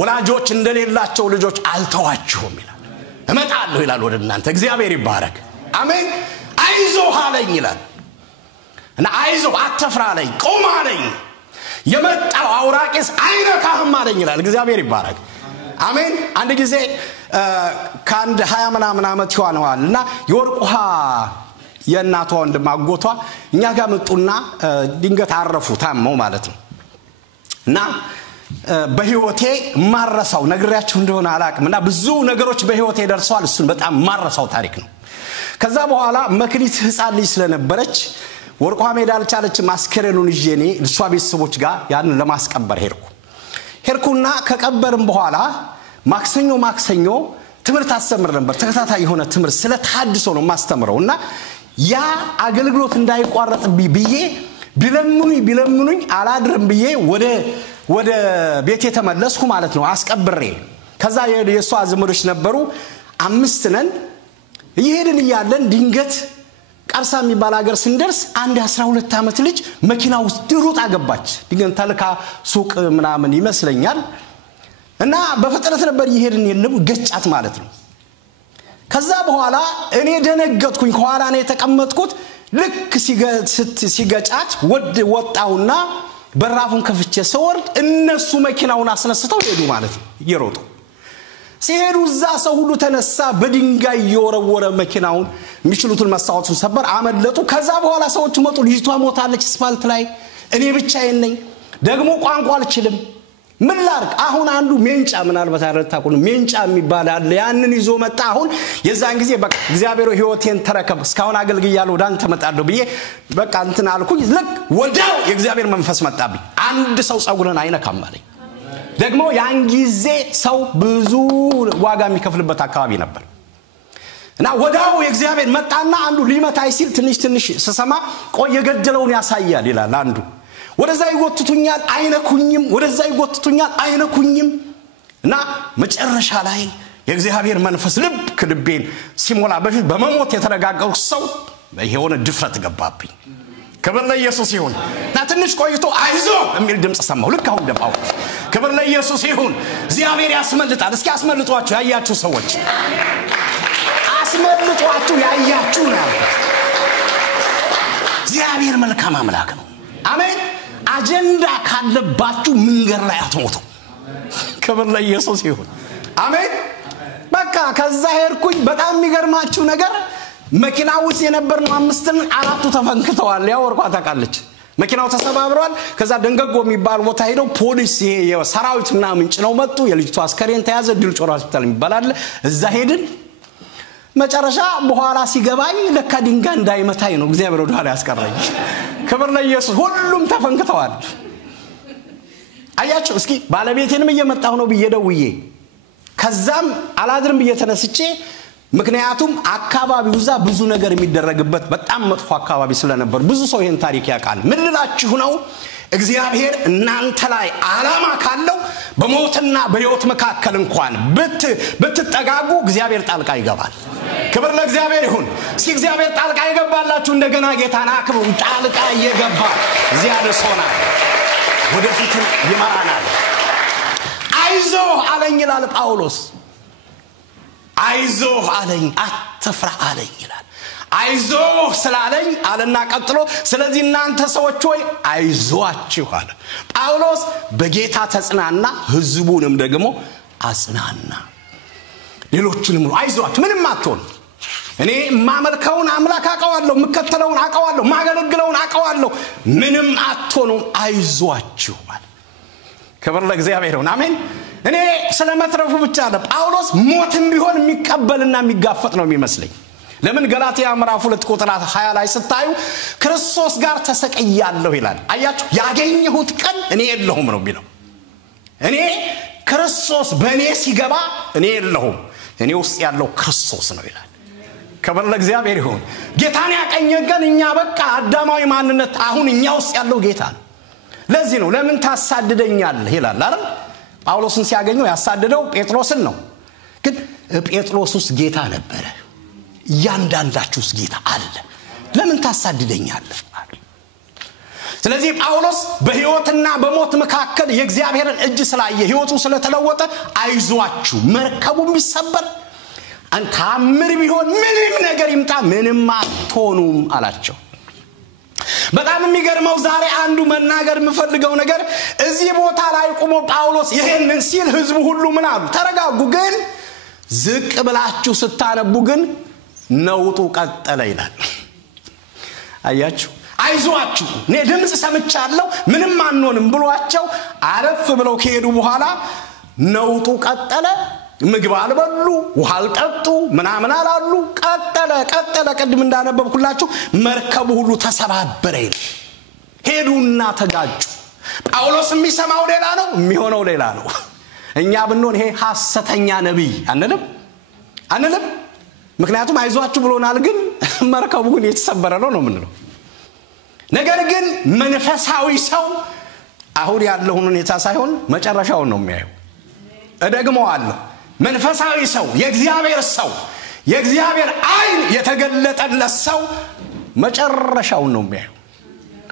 ወላጆች እንደሌላቸው ልጆች አልተዋችሁም ይላል እመጣለሁ ይላል ወደ እናንተ እግዚአብሔር ይባረክ አሜን አይዞህ አለኝ ይላል እና አይዞህ አትፍራ አለኝ ቆም አለኝ የመጣው አውራቂስ አይነካህም አለኝ ይላል እግዚአብሔር ይባረክ አሜን አንድ ጊዜ ካንድ 20 ምናምን አመት ይሆነዋልና የወርቁሃ የእናቷ ወንድማጎቷ እኛ ጋር መጡና ድንገት አረፉ ታመው ማለት ነው እና በህይወቴ ማረሳው ነግሬያችሁ እንደሆነ አላቅምና ብዙ ነገሮች በህይወቴ ደርሰዋል እሱን በጣም ማረሳው ታሪክ ነው ከዛ በኋላ መክሊት ህፃን ልጅ ስለነበረች ወርቁሃ ሜዳ አልቻለች ማስከረኑን ይዤኔ እሷ ቤተሰቦች ጋር ያን ለማስቀበር ሄርኩና ከቀበርም በኋላ ማክሰኞ ትምርት አስተምር ነበር ተከታታይ የሆነ ትምርት ስለ ተሐድሶ ነው ማስተምረውና ያ አገልግሎት እንዳይቋረጥ ብዬ ቢለምኑኝ አላድርም ብዬ ወደ ቤቴ ተመለስኩ ማለት ነው አስቀብሬ ከዛ የሷ ዘመዶች ነበሩ 5 ነን ይሄድን ይያለን ድንገት ቀርሳ የሚባል ሀገር ስንደርስ አንድ 12 አመት ልጅ መኪና ውስጥ ድሩጥ አገባች ድንገት ተልካ ሱቅ ምናምን ይመስለኛል እና በፍጥነት ነበር ይሄድን የለም ገጫት ማለት ነው ከዛ በኋላ እኔ ደነገጥኩኝ ከኋላ ነው የተቀመጥኩት ልክ ሲገጫት ወጣውና በራፉን ከፍቼ ሰወርድ እነሱ መኪናውን አስነስተው ሄዱ ማለት ነው ይሮጡ ሲሄዱ እዛ ሰው ሁሉ ተነሳ በድንጋይ እየወረወረ መኪናውን የሚችሉትን መስዋዕቱን ሰበር አመለጡ ከዛ በኋላ ሰዎች መጡ ልጅቷ ሞታለች ስፋልት ላይ እኔ ብቻዬን ነኝ ደግሞ ቋንቋ አልችልም ምን ላርክ አሁን አንዱ ሜንጫ ምናልባት አረታቁን ሜንጫ የሚባል አለ ያንን ይዞ መጣ አሁን የዛን ጊዜ በቃ እግዚአብሔር ህይወቴን ተረከብ እስካሁን አገልግያለሁ ዳንተ መጣለሁ ብዬ በቃ እንትን አልኩኝ ልክ ወዳው የእግዚአብሔር መንፈስ መጣብኝ አንድ ሰው ጸጉርን አይነካም አለኝ ደግሞ ያን ጊዜ ሰው ብዙ ዋጋ የሚከፍልበት አካባቢ ነበር እና ወዳው የእግዚአብሔር መጣና አንዱ ሊመታይ ሲል ትንሽ ሰሰማ ቆይ የገደለውን ያሳያል ይላል አንዱ ወደዛ ይጎትቱኛል አይነኩኝም ወደዛ ይጎትቱኛል አይነኩኝም እና መጨረሻ ላይ የእግዚአብሔር መንፈስ ልቤን ሲሞላ በፊት በመሞት የተረጋጋው ሰው በየሆነ ድፍረት ገባብኝ ክብር ለኢየሱስ ይሁን እና ትንሽ ቆይቶ አይዞ የሚል ድምጽ ሰማሁ ልክ አሁን ደባው ክብር ለኢየሱስ ይሁን እግዚአብሔር ያስመልጣል እስኪ አስመልጧችሁ ያያችሁ ሰዎች አስመልጧችሁ ያያችሁ ነው እግዚአብሔር መልካም አምላክ ነው አሜን አጀንዳ ካለባችሁ መንገር ላይ አትሞቱ ክብር ለኢየሱስ ይሁን አሜን በቃ ከዛ ሄርኩኝ በጣም የሚገርማችሁ ነገር መኪናው ውስጥ የነበርነው 5 4ቱ ተፈንክተዋል ያው ወርቋ ታቃለች መኪናው ተሰባብሯል ከዛ ደንገጎ የሚባል ቦታ ሄደው ፖሊስ የሰራዊትና ምንጭ ነው መጡ የልጅቷ አስከሬን ተያዘ ድልጮራ ሆስፒታል የሚባል እዛ ሄድን መጨረሻ በኋላ ሲገባኝ ለካ ድንጋይ እንዳይመታኝ ነው እግዚአብሔር ወደ ኋላ ያስቀረኝ ክብር ለኢየሱስ ሁሉም ተፈንክተዋል አያችሁ እስኪ ባለቤቴንም እየመጣሁ ነው ብዬ ደውዬ ከዛም አላድርም ብዬ ተነስቼ ምክንያቱም አካባቢው ዛ ብዙ ነገር የሚደረግበት በጣም መጥፎ አካባቢ ስለነበር ብዙ ሰው ይሄን ታሪክ ያውቃል። ምን ልላችሁ ነው? እግዚአብሔር እናንተ ላይ ዓላማ ካለው በሞትና በሕይወት መካከል እንኳን ብትጠጋጉ እግዚአብሔር ጣልቃ ይገባል። ክብር ለእግዚአብሔር ይሁን። እግዚአብሔር ጣልቃ ይገባላችሁ። እንደገና ጌታና ክብሩ ጣልቃ ይገባ እግዚአብሔር ሶና ወደፊት ይመራናል። አይዞህ አለኝ ይላል ጳውሎስ። አይዞህ አለኝ አትፍራ አለኝ ይላል። አይዞህ ስላለኝ አለና ቀጥሎ ስለዚህ እናንተ ሰዎች ሆይ አይዟችሁ አለ። ጳውሎስ በጌታ ተጽናና፣ ህዝቡንም ደግሞ አጽናና። ሌሎችንም አይዟችሁ ምንም አትሆኑ፣ እኔ ማመልከውን አምላክ አቀዋለሁ፣ መከተለውን አቀዋለሁ፣ ማገለግለውን አቀዋለሁ፣ ምንም አትሆኑ አይዟችሁ አለ። ክብር ለእግዚአብሔር ይሁን። አሜን። እኔ ስለመትረፉ ብቻ አለ ጳውሎስ ሞትም ቢሆን የሚቀበልና የሚጋፈጥ ነው የሚመስለኝ። ለምን ገላትያ ምዕራፍ 2 ቁጥር 20 ላይ ስታዩ ክርስቶስ ጋር ተሰቀያለሁ ይላል። አያችሁ ያገኘሁት ቀን እኔ የለሁም ነው የሚለው። እኔ ክርስቶስ በእኔ ሲገባ እኔ የለሁም፣ እኔ ውስጥ ያለው ክርስቶስ ነው ይላል። ክብር ለእግዚአብሔር ይሁን። ጌታን ያቀኘገን እኛ በቃ አዳማዊ ማንነት አሁን እኛ ውስጥ ያለው ጌታ ነው። ለዚህ ነው ለምን ታሳድደኛለህ ይላል አይደል? ጳውሎስን ሲያገኘው ያሳደደው ጴጥሮስን ነው። ግን ጴጥሮስ ውስጥ ጌታ ነበረ፣ ያንዳንዳችሁስ ጌታ አለ፣ ለምን ታሳድደኛለህ? ስለዚህ ጳውሎስ በሕይወትና በሞት መካከል የእግዚአብሔርን እጅ ስላየ ሕይወቱ ስለተለወጠ አይዟችሁ መርከቡም ቢሰበር አንታምር ቢሆን ምንም ነገር ይምጣ ምንም አትሆኑም አላቸው። በጣም የሚገርመው ዛሬ አንዱ መናገር የምፈልገው ነገር እዚህ ቦታ ላይ ቆሞ ጳውሎስ ይሄንን ሲል ህዝቡ ሁሉ ምን አሉ? ተረጋጉ። ግን ዝቅ ብላችሁ ስታነቡ ግን ነውጡ ቀጠለ ይላል። አያችሁ አይዟችሁ እኔ ድምጽ ሰምቻለሁ ምንም አንሆንም ብሏቸው አረፍ ብለው ከሄዱ በኋላ ነውጡ ቀጠለ። ምግብ አልበሉ፣ ውሃ አልጠጡ፣ ምናምን አላሉ። ቀጠለ ቅድም እንዳነበብኩላችሁ መርከቡ ሁሉ ተሰባበረ ይላል። ሄዱና ተጋጩ። ጳውሎስ የሚሰማው ሌላ ነው፣ የሚሆነው ሌላ ነው። እኛ ብንሆን ይሄ ሐሰተኛ ነብይ አንልም። ምክንያቱም አይዟችሁ ብሎናል፣ ግን መርከቡ ግን የተሰበረ ነው የምንለው። ነገር ግን መንፈሳዊ ሰው አሁን ያለውን ሁኔታ ሳይሆን መጨረሻውን ነው የሚያየው። እደግመዋለሁ። መንፈሳዊ ሰው የእግዚአብሔር አይን የተገለጠለት ሰው መጨረሻውን ነው የሚያየው።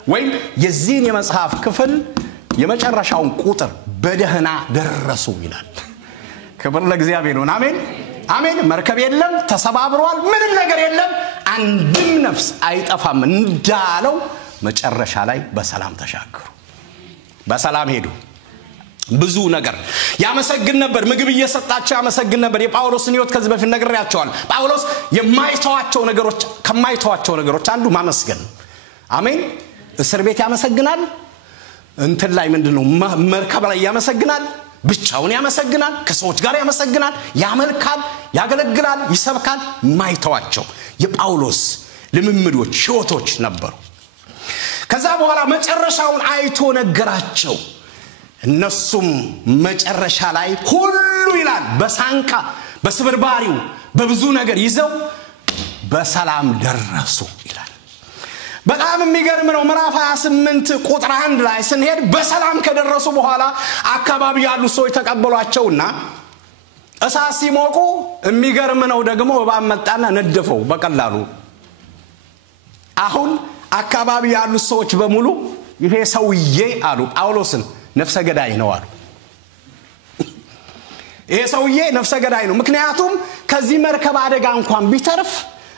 ወይም የዚህን የመጽሐፍ ክፍል የመጨረሻውን ቁጥር በደህና ደረሱ ይላል። ክብር ለእግዚአብሔር ይሁን። አሜን። መርከብ የለም፣ ተሰባብሯል፣ ምንም ነገር የለም፣ አንድም ነፍስ አይጠፋም እንዳለው መጨረሻ ላይ በሰላም ተሻገሩ፣ በሰላም ሄዱ። ብዙ ነገር ያመሰግን ነበር፣ ምግብ እየሰጣቸው ያመሰግን ነበር። የጳውሎስን ሕይወት ከዚህ በፊት ነግሬያቸዋለሁ። ጳውሎስ ከማይተዋቸው ነገሮች አንዱ ማመስገን። አሜን። እስር ቤት ያመሰግናል፣ እንትን ላይ ምንድነው መርከብ ላይ ያመሰግናል፣ ብቻውን ያመሰግናል፣ ከሰዎች ጋር ያመሰግናል፣ ያመልካል፣ ያገለግላል፣ ይሰብካል። ማይተዋቸው የጳውሎስ ልምምዶች ሕይወቶች ነበሩ። ከዛ በኋላ መጨረሻውን አይቶ ነገራቸው። እነሱም መጨረሻ ላይ ሁሉ ይላል በሳንካ በስብርባሪው በብዙ ነገር ይዘው በሰላም ደረሱ ይላል። በጣም የሚገርም ነው። ምዕራፍ 28 ቁጥር 1 ላይ ስንሄድ በሰላም ከደረሱ በኋላ አካባቢ ያሉ ሰዎች ተቀበሏቸውና እሳት ሲሞቁ የሚገርም ነው ደግሞ እባብ መጣና ነደፈው በቀላሉ። አሁን አካባቢ ያሉ ሰዎች በሙሉ ይሄ ሰውዬ አሉ ጳውሎስን ነፍሰ ገዳይ ነው አሉ። ይሄ ሰውዬ ነፍሰ ገዳይ ነው፣ ምክንያቱም ከዚህ መርከብ አደጋ እንኳን ቢተርፍ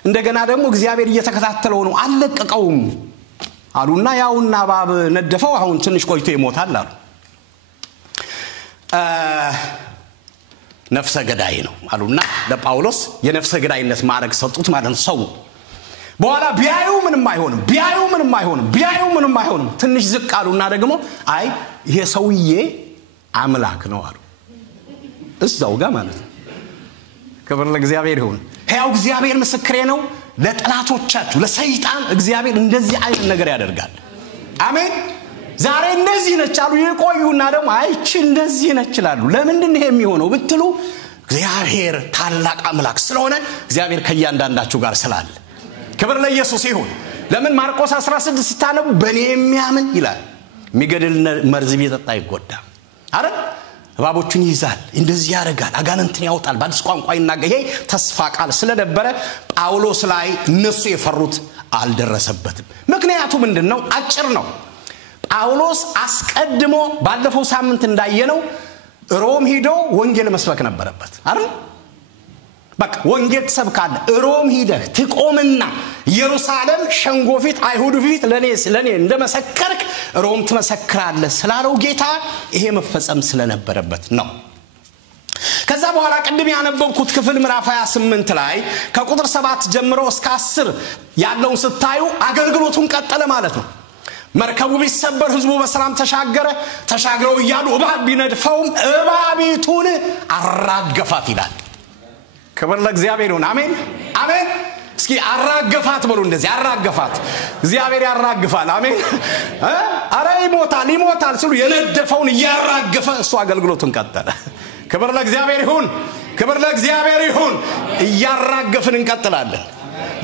እንደገና ደግሞ እግዚአብሔር እየተከታተለው ነው፣ አለቀቀውም አሉና ያውና እባብ ነደፈው፣ አሁን ትንሽ ቆይቶ ይሞታል አሉ። ነፍሰ ገዳይ ነው አሉና ለጳውሎስ የነፍሰ ገዳይነት ማዕረግ ሰጡት ማለት ነው። ሰው በኋላ ቢያዩ ምንም አይሆንም ትንሽ ዝቅ አሉና ደግሞ አይ ይሄ ሰውዬ አምላክ ነው አሉ። እዛው ጋር ማለት ነው። ክብር ለእግዚአብሔር ይሁን። ሕያው እግዚአብሔር ምስክሬ ነው። ለጠላቶቻችሁ ለሰይጣን እግዚአብሔር እንደዚህ አይነት ነገር ያደርጋል። አሜን። ዛሬ እንደዚህ ነች አሉ ይቆዩና ደግሞ አይቺ እንደዚህ ነች ይላሉ። ለምንድን ነው የሚሆነው ብትሉ እግዚአብሔር ታላቅ አምላክ ስለሆነ እግዚአብሔር ከያንዳንዳችሁ ጋር ስላለ ክብር ለኢየሱስ ይሁን። ለምን ማርቆስ 16 ስታነቡ በኔ የሚያምን ይላል የሚገድል መርዝ ቢጠጣ አይጎዳም አይደል? እባቦቹን ይይዛል፣ እንደዚህ ያደርጋል፣ አጋንንትን ያወጣል፣ በአዲስ ቋንቋ ይናገራል። ይሄ ተስፋ ቃል ስለነበረ ጳውሎስ ላይ እነሱ የፈሩት አልደረሰበትም። ምክንያቱ ምንድነው? አጭር ነው። ጳውሎስ አስቀድሞ ባለፈው ሳምንት እንዳየነው ሮም ሄዶ ወንጌል መስበክ ነበረበት አይደል? በቃ ወንጌል ተሰብካለ ሮም ሄደህ ትቆምና ኢየሩሳሌም ሸንጎ ፊት አይሁድ ፊት ለኔ እንደመሰከርክ ሮም ትመሰክራለህ ስላለው ጌታ ይሄ መፈጸም ስለነበረበት ነው። ከዛ በኋላ ቅድም ያነበብኩት ክፍል ምዕራፍ 28 ላይ ከቁጥር 7 ጀምሮ እስከ 10 ያለውን ስታዩ አገልግሎቱን ቀጠለ ማለት ነው። መርከቡ ቢሰበር ህዝቡ በሰላም ተሻግረው እያሉ እባብ ቢነድፈውም እባቢቱን አራገፋት ይላል። ክብር ለእግዚአብሔር ይሁን። አሜን አሜን። እስኪ አራገፋት በሉ እንደዚህ አራገፋት። እግዚአብሔር ያራግፋል። አሜን። አረ ይሞታል ሲሉ የነደፈውን ያራገፈ እሱ አገልግሎቱን ቀጠለ። ክብር ለእግዚአብሔር ይሁን። ክብር ለእግዚአብሔር ይሁን። ያራገፍን እንቀጥላለን።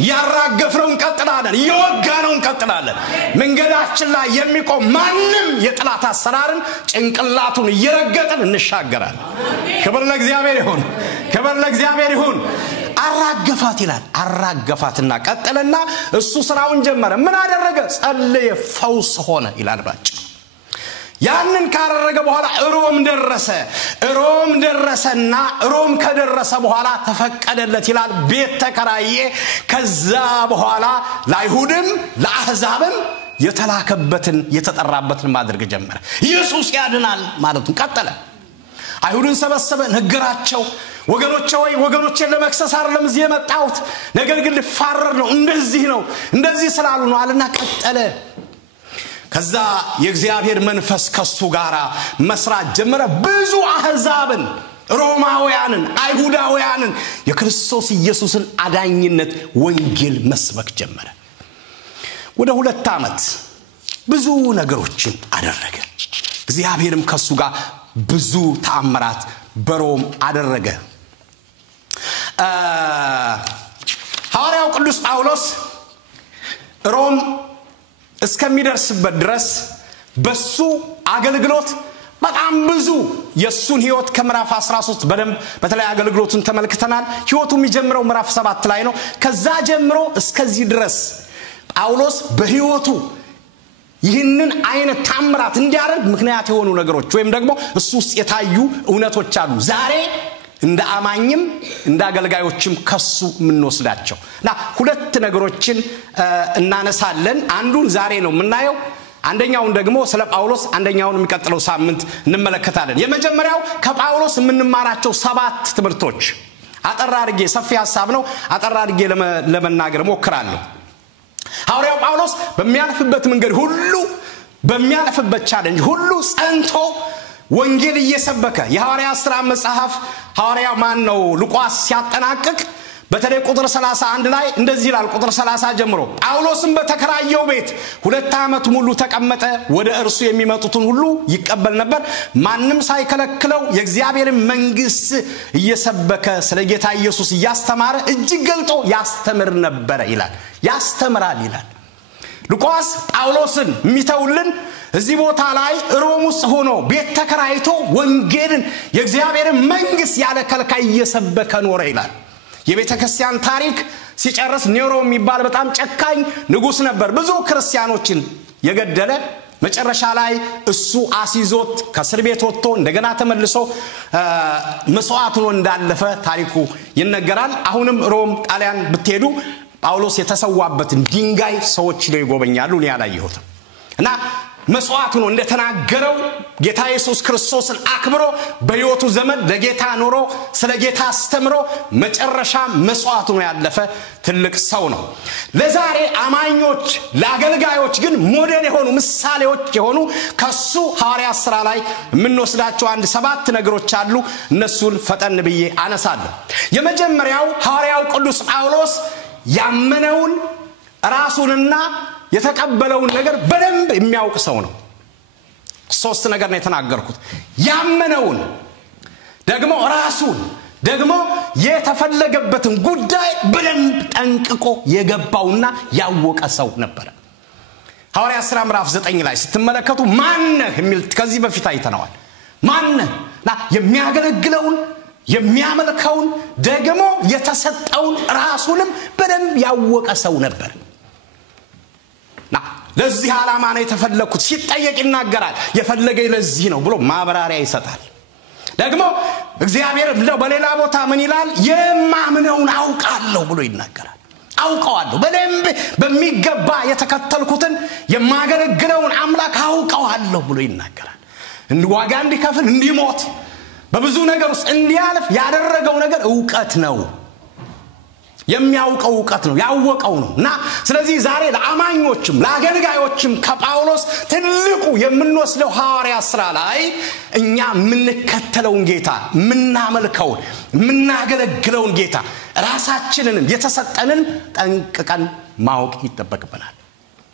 ያራገፍነው እንቀጥላለን። ይወጋነው እንቀጥላለን። መንገዳችን ላይ የሚቆም ማንንም የጥላት አሰራርን ጭንቅላቱን እየረገጠን እንሻገራለን። ክብር ለእግዚአብሔር ይሁን። ክብር ለእግዚአብሔር ይሁን። አራገፋት ይላል። አራገፋትና ቀጠለና እሱ ስራውን ጀመረ። ምን አደረገ? ጸለየ፣ ፈውስ ሆነ ይላል ባጭ። ያንን ካደረገ በኋላ ሮም ደረሰና ሮም ከደረሰ በኋላ ተፈቀደለት ይላል። ቤት ተከራየ። ከዛ በኋላ ለአይሁድም ለአሕዛብም የተጠራበትን ማድረግ ጀመረ። ኢየሱስ ያድናል ማለቱን ቀጠለ። አይሁድን ሰበሰበ፣ ነገራቸው። ወገኖቼ ለመክሰስ አይደለም እዚህ የመጣሁት፣ ነገር ግን ልፋረር ነው፣ እንደዚህ ስላሉ ነው አለና ቀጠለ። ከዛ የእግዚአብሔር መንፈስ ከሱ ጋር መስራት ጀመረ። ብዙ አሕዛብን፣ ሮማውያንን፣ አይሁዳውያንን የክርስቶስ ኢየሱስን አዳኝነት ወንጌል መስበክ ጀመረ። ወደ 2 ዓመት ብዙ ነገሮችን አደረገ። እግዚአብሔርም ከሱ ጋር ብዙ ተአምራት በሮም አደረገ። ሐዋርያው ቅዱስ ጳውሎስ ሮም እስከሚደርስበት ድረስ በሱ አገልግሎት በጣም ብዙ የሱን ህይወት ከምዕራፍ 13 በደንብ በተለይ አገልግሎቱን ተመልክተናል። ህይወቱ የሚጀምረው ምዕራፍ 7 ላይ ነው። ከዛ ጀምሮ እስከዚህ ድረስ ጳውሎስ በህይወቱ ይህንን አይነት ታምራት እንዲያደርግ ምክንያት የሆኑ ነገሮች ወይም ደግሞ እሱ ውስጥ የታዩ እውነቶች አሉ። ዛሬ እንደ አማኝም እንደ አገልጋዮችም ከሱ ምንወስዳቸውና 2 ነገሮችን እናነሳለን። አንዱን ዛሬ ነው የምናየው፣ አንደኛውን ደግሞ ስለ ጳውሎስ አንደኛውን የሚቀጥለው ሳምንት እንመለከታለን። የመጀመሪያው ከጳውሎስ የምንማራቸው 7 ትምህርቶች አጠራ አድርጌ ሰፊ ሐሳብ ነው አጠራ አድርጌ ለመናገር ሞክራለሁ። ሐዋርያው ጳውሎስ በሚያልፍበት መንገድ ሁሉ በሚያልፍበት ቻሌንጅ ሁሉ ጸንቶ ወንጌል እየሰበከ የሐዋርያት ሥራ መጽሐፍ ሐዋርያው ማነው ሉቃስ ሲያጠናቅቅ በተለይ ቁጥር 31 ላይ እንደዚህ ይላል። ቁጥር 30 ጀምሮ ጳውሎስም በተከራየው ቤት 2 ዓመት ሙሉ ተቀመጠ። ወደ እርሱ የሚመጡትን ሁሉ ይቀበል ነበር፣ ማንም ሳይከለክለው የእግዚአብሔርን መንግሥት እየሰበከ ስለ ጌታ ኢየሱስ እያስተማረ እጅግ ገልጦ ያስተምር ነበር ይላል። ያስተምራል ይላል። ሉቃስ ጳውሎስን የሚተውልን እዚህ ቦታ ላይ ሮም ውስጥ ሆኖ ቤት ተከራይቶ ወንጌልን የእግዚአብሔርን መንግሥት ያለ ከልካይ እየሰበከ ኖረ ይላል። የቤተክርስቲያን ታሪክ ሲጨርስ ኔሮ የሚባል በጣም ጨካኝ ንጉስ ነበር፣ ብዙ ክርስቲያኖችን የገደለ። መጨረሻ ላይ እሱ አሲዞት ከእስር ቤት ወጥቶ እንደገና ተመልሶ መስዋዕት ሆኖ እንዳለፈ ታሪኩ ይነገራል። አሁንም ሮም ጣሊያን ብትሄዱ ጳውሎስ የተሰዋበትን ድንጋይ ሰዎች ላይ ይጎበኛሉ። እኔ ያላየሁትም እና መስዋዕት ሆኖ እንደተናገረው ጌታ ኢየሱስ ክርስቶስን አክብሮ በሕይወቱ ዘመን ለጌታ ኖሮ ስለ ጌታ አስተምሮ መጨረሻ መስዋዕት ሆኖ ያለፈ ትልቅ ሰው ነው። ለዛሬ አማኞች ለአገልጋዮች ግን ሞዴል የሆኑ ምሳሌዎች የሆኑ ከሱ ሐዋርያት ሥራ ላይ የምንወስዳቸው 7 ነገሮች አሉ። እነሱን ፈጠን ብዬ አነሳለሁ። የመጀመሪያው ሐዋርያው ቅዱስ ጳውሎስ ያመነውን ራሱንና የተቀበለውን ነገር በደንብ የሚያውቅ ሰው ነው። 3 ነገር ነው የተናገርኩት። ያመነውን ደግሞ ራሱን ደግሞ የተፈለገበትን ጉዳይ በደንብ ጠንቅቆ የገባውና ያወቀ ሰው ነበር። ሐዋርያት ሥራ ምዕራፍ 9 ላይ ስትመለከቱ ማነህ የሚል ከዚህ በፊት አይተናል። ማነህና የሚያገለግለውን የሚያመልከውን ደግሞ የተሰጠውን ራሱንም በደንብ ያወቀ ሰው ነበር። ለዚህ ዓላማ ነው የተፈለኩት ሲጠየቅ ይናገራል። የፈለገኝ ለዚህ ነው ብሎ ማብራሪያ ይሰጣል። ደግሞ እግዚአብሔር በሌላ ቦታ ምን ይላል? የማምነውን አውቃለሁ ብሎ ይናገራል። አውቀዋለሁ በደንብ በሚገባ የተከተልኩትን የማገለግለውን አምላክ አውቀዋለሁ ብሎ ይናገራል። ዋጋ እንዲከፍል እንዲሞት በብዙ ነገር ውስጥ እንዲያልፍ ያደረገው ነገር ዕውቀት ነው። የሚያውቀው ዕውቀት ነው፣ ያወቀው ነውና ስለዚህ ዛሬ ለአማኞችም ለአገልጋዮችም ከጳውሎስ ትልቁ የምንወስደው ሐዋርያ ሥራ ላይ እኛ ምንከተለውን ጌታ ምናመልከውን ምናገለግለውን ጌታ ራሳችንንም የተሰጠንን ጠንቅቀን ማወቅ ይተበቅብናል።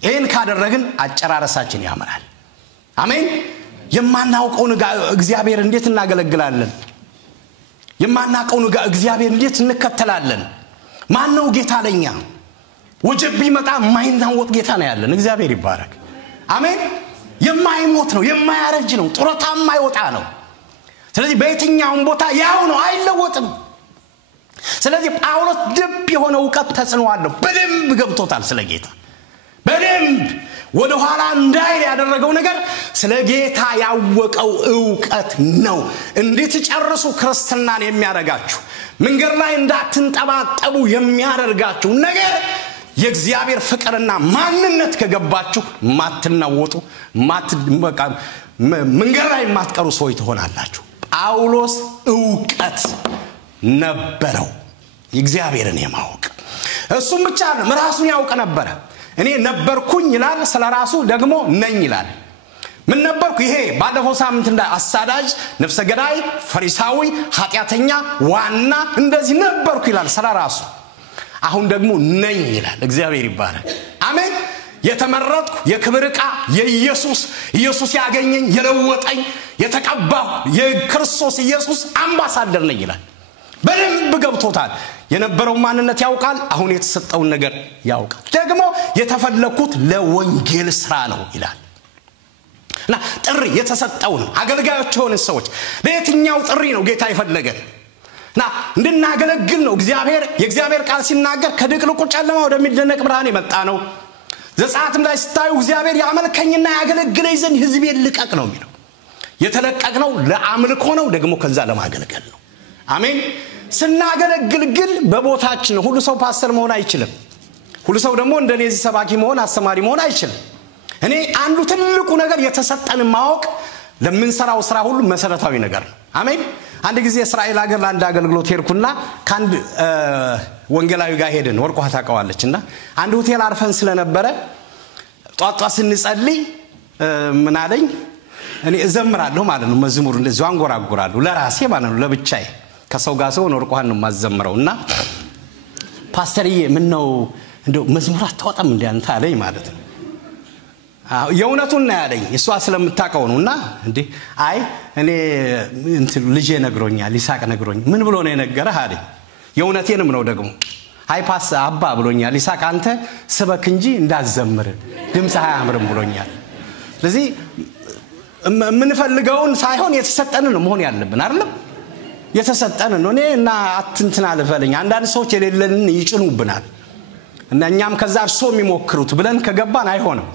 ይሄን ካደረግን አጨራረሳችን ያመራል። አሜን። የማናውቀውን እግዚአብሔር እንዴት እናገለግላለን? የማናውቀውን እግዚአብሔር እንዴት እንከተላለን? ማነው ጌታ ለኛ? ወጀብ ቢመጣ ማይናወጥ ጌታ ነው ያለን። እግዚአብሔር ይባረክ። አሜን። የማይሞት ነው፣ የማያረጅ ነው፣ ጡረታ የማይወጣ ነው። ስለዚህ በየትኛውም ቦታ ያው ነው፣ አይለወጥም። ስለዚህ ጳውሎስ ድብ የሆነ ዕውቀት ተጽኗል። በደንብ ገብቶታል ስለ ጌታ። በደንብ ወደ ኋላ እንዳይል ያደረገው ነገር ስለ ጌታ ያወቀው ዕውቀት ነው። እንድትጨርሱ ክርስትናን የሚያደርጋችሁ መንገድ ላይ እንዳትንጠባጠቡ የሚያደርጋችሁ ነገር የእግዚአብሔር ፍቅርና ማንነት ከገባችሁ ማትናወጡ መንገድ ላይ ማትቀሩ ሰዎች ትሆናላችሁ። ጳውሎስ ዕውቀት ነበረው የእግዚአብሔርን የማወቅ። እሱም ብቻ ነው ራሱን ያውቅ ነበር። እኔ ነበርኩኝ ይላል፣ ስለራሱ ደግሞ ነኝ ይላል። ምን ነበርኩ? ይሄ ባለፈው ሳምንት እንደ አሳዳጅ፣ ነፍሰ ገዳይ፣ ፈሪሳዊ፣ ኃጢያተኛ፣ ዋና እንደዚህ ነበርኩ ይላል ስለራሱ። አሁን ደግሞ ነኝ ይላል። እግዚአብሔር ይባረክ። አሜን። የተመረጥኩ የክብር ዕቃ ኢየሱስ ያገኘኝ የለወጠኝ የተቀባው የክርስቶስ ኢየሱስ አምባሳደር ነኝ ይላል። በደንብ ገብቶታል። የነበረው ማንነት ያውቃል፣ አሁን የተሰጠውን ነገር ያውቃል። ደግሞ የተፈለኩት ለወንጌል ሥራ ነው ይላል። እና ጥሪ የተሰጠው ነው። አገልጋዮች ሆነን ሰዎች ለየትኛው ጥሪ ነው ጌታ ይፈልገን? እና እንድናገለግል ነው። የእግዚአብሔር ቃል ሲናገር ከድቅድቁ ጨለማ ወደሚደነቅ ብርሃን የመጣ ነው። ዘጸአትም ላይ ስታዩ እግዚአብሔር ያመልከኝና ያገለግለኝ ዘንድ ሕዝቤን ልቀቅ ነው የሚለው። የተለቀቅነው ለአምልኮ ነው፣ ደግሞ ከዛ ለማገልገል ነው። አሜን። ስናገለግል ግን በቦታችን ነው። ሁሉ ሰው ፓስተር መሆን አይችልም። ሁሉ ሰው ደግሞ እንደዚህ ሰባኪ መሆን አስተማሪ መሆን አይችልም። እኔ አንዱ ትልቁ ነገር የተሰጠን ማወቅ ለምንሰራው ስራ ሁሉ መሰረታዊ ነገር ነው። አሜን። አንድ ጊዜ እስራኤል ሀገር ለአንድ አገልግሎት ሄድኩና ካንድ ወንጌላዊ ጋር ሄድን። ወርቋ ታውቀዋለችና አንድ ሆቴል አርፈን ስለነበረ ጧጧ ስንጸልይ ምን አለኝ? እኔ እዘምራለሁ ማለት ነው። መዝሙር እንደዚህ አንጎራጉራለሁ ለራሴ ማለት ነው፣ ለብቻዬ። ከሰው ጋር ሰው ወርቋን ነው ማዘምረውና ፓስተርዬ ምን ነው እንደው መዝሙር አታወጣም እንዴ አንተ አለኝ ማለት ነው። የእውነቱን ነው ያለኝ፣ እሷ ስለምታውቀው ነውና እንዴ አይ እኔ ልጄ ነግሮኛል፣ ይሳቅ ነግሮኛል። ምን ብሎ ነው የነገረህ አለኝ። የእውነቴንም ነው ደግሞ አይ ፓስ አባ ብሎኛል፣ ይሳቅ አንተ ስበክ እንጂ እንዳዘምር ድምጽህ አያምርም ብሎኛል። ስለዚህ ምንፈልገውን ሳይሆን የተሰጠንን ነው መሆን ያለብን አይደል? የተሰጠንን ነው። እኔና አትንትና ልፈልኝ አንዳንድ ሰዎች የሌለንን ይጭኑብናል እና እኛም ከዛ እርሶ የሚሞክሩት ብለን ከገባን አይሆንም።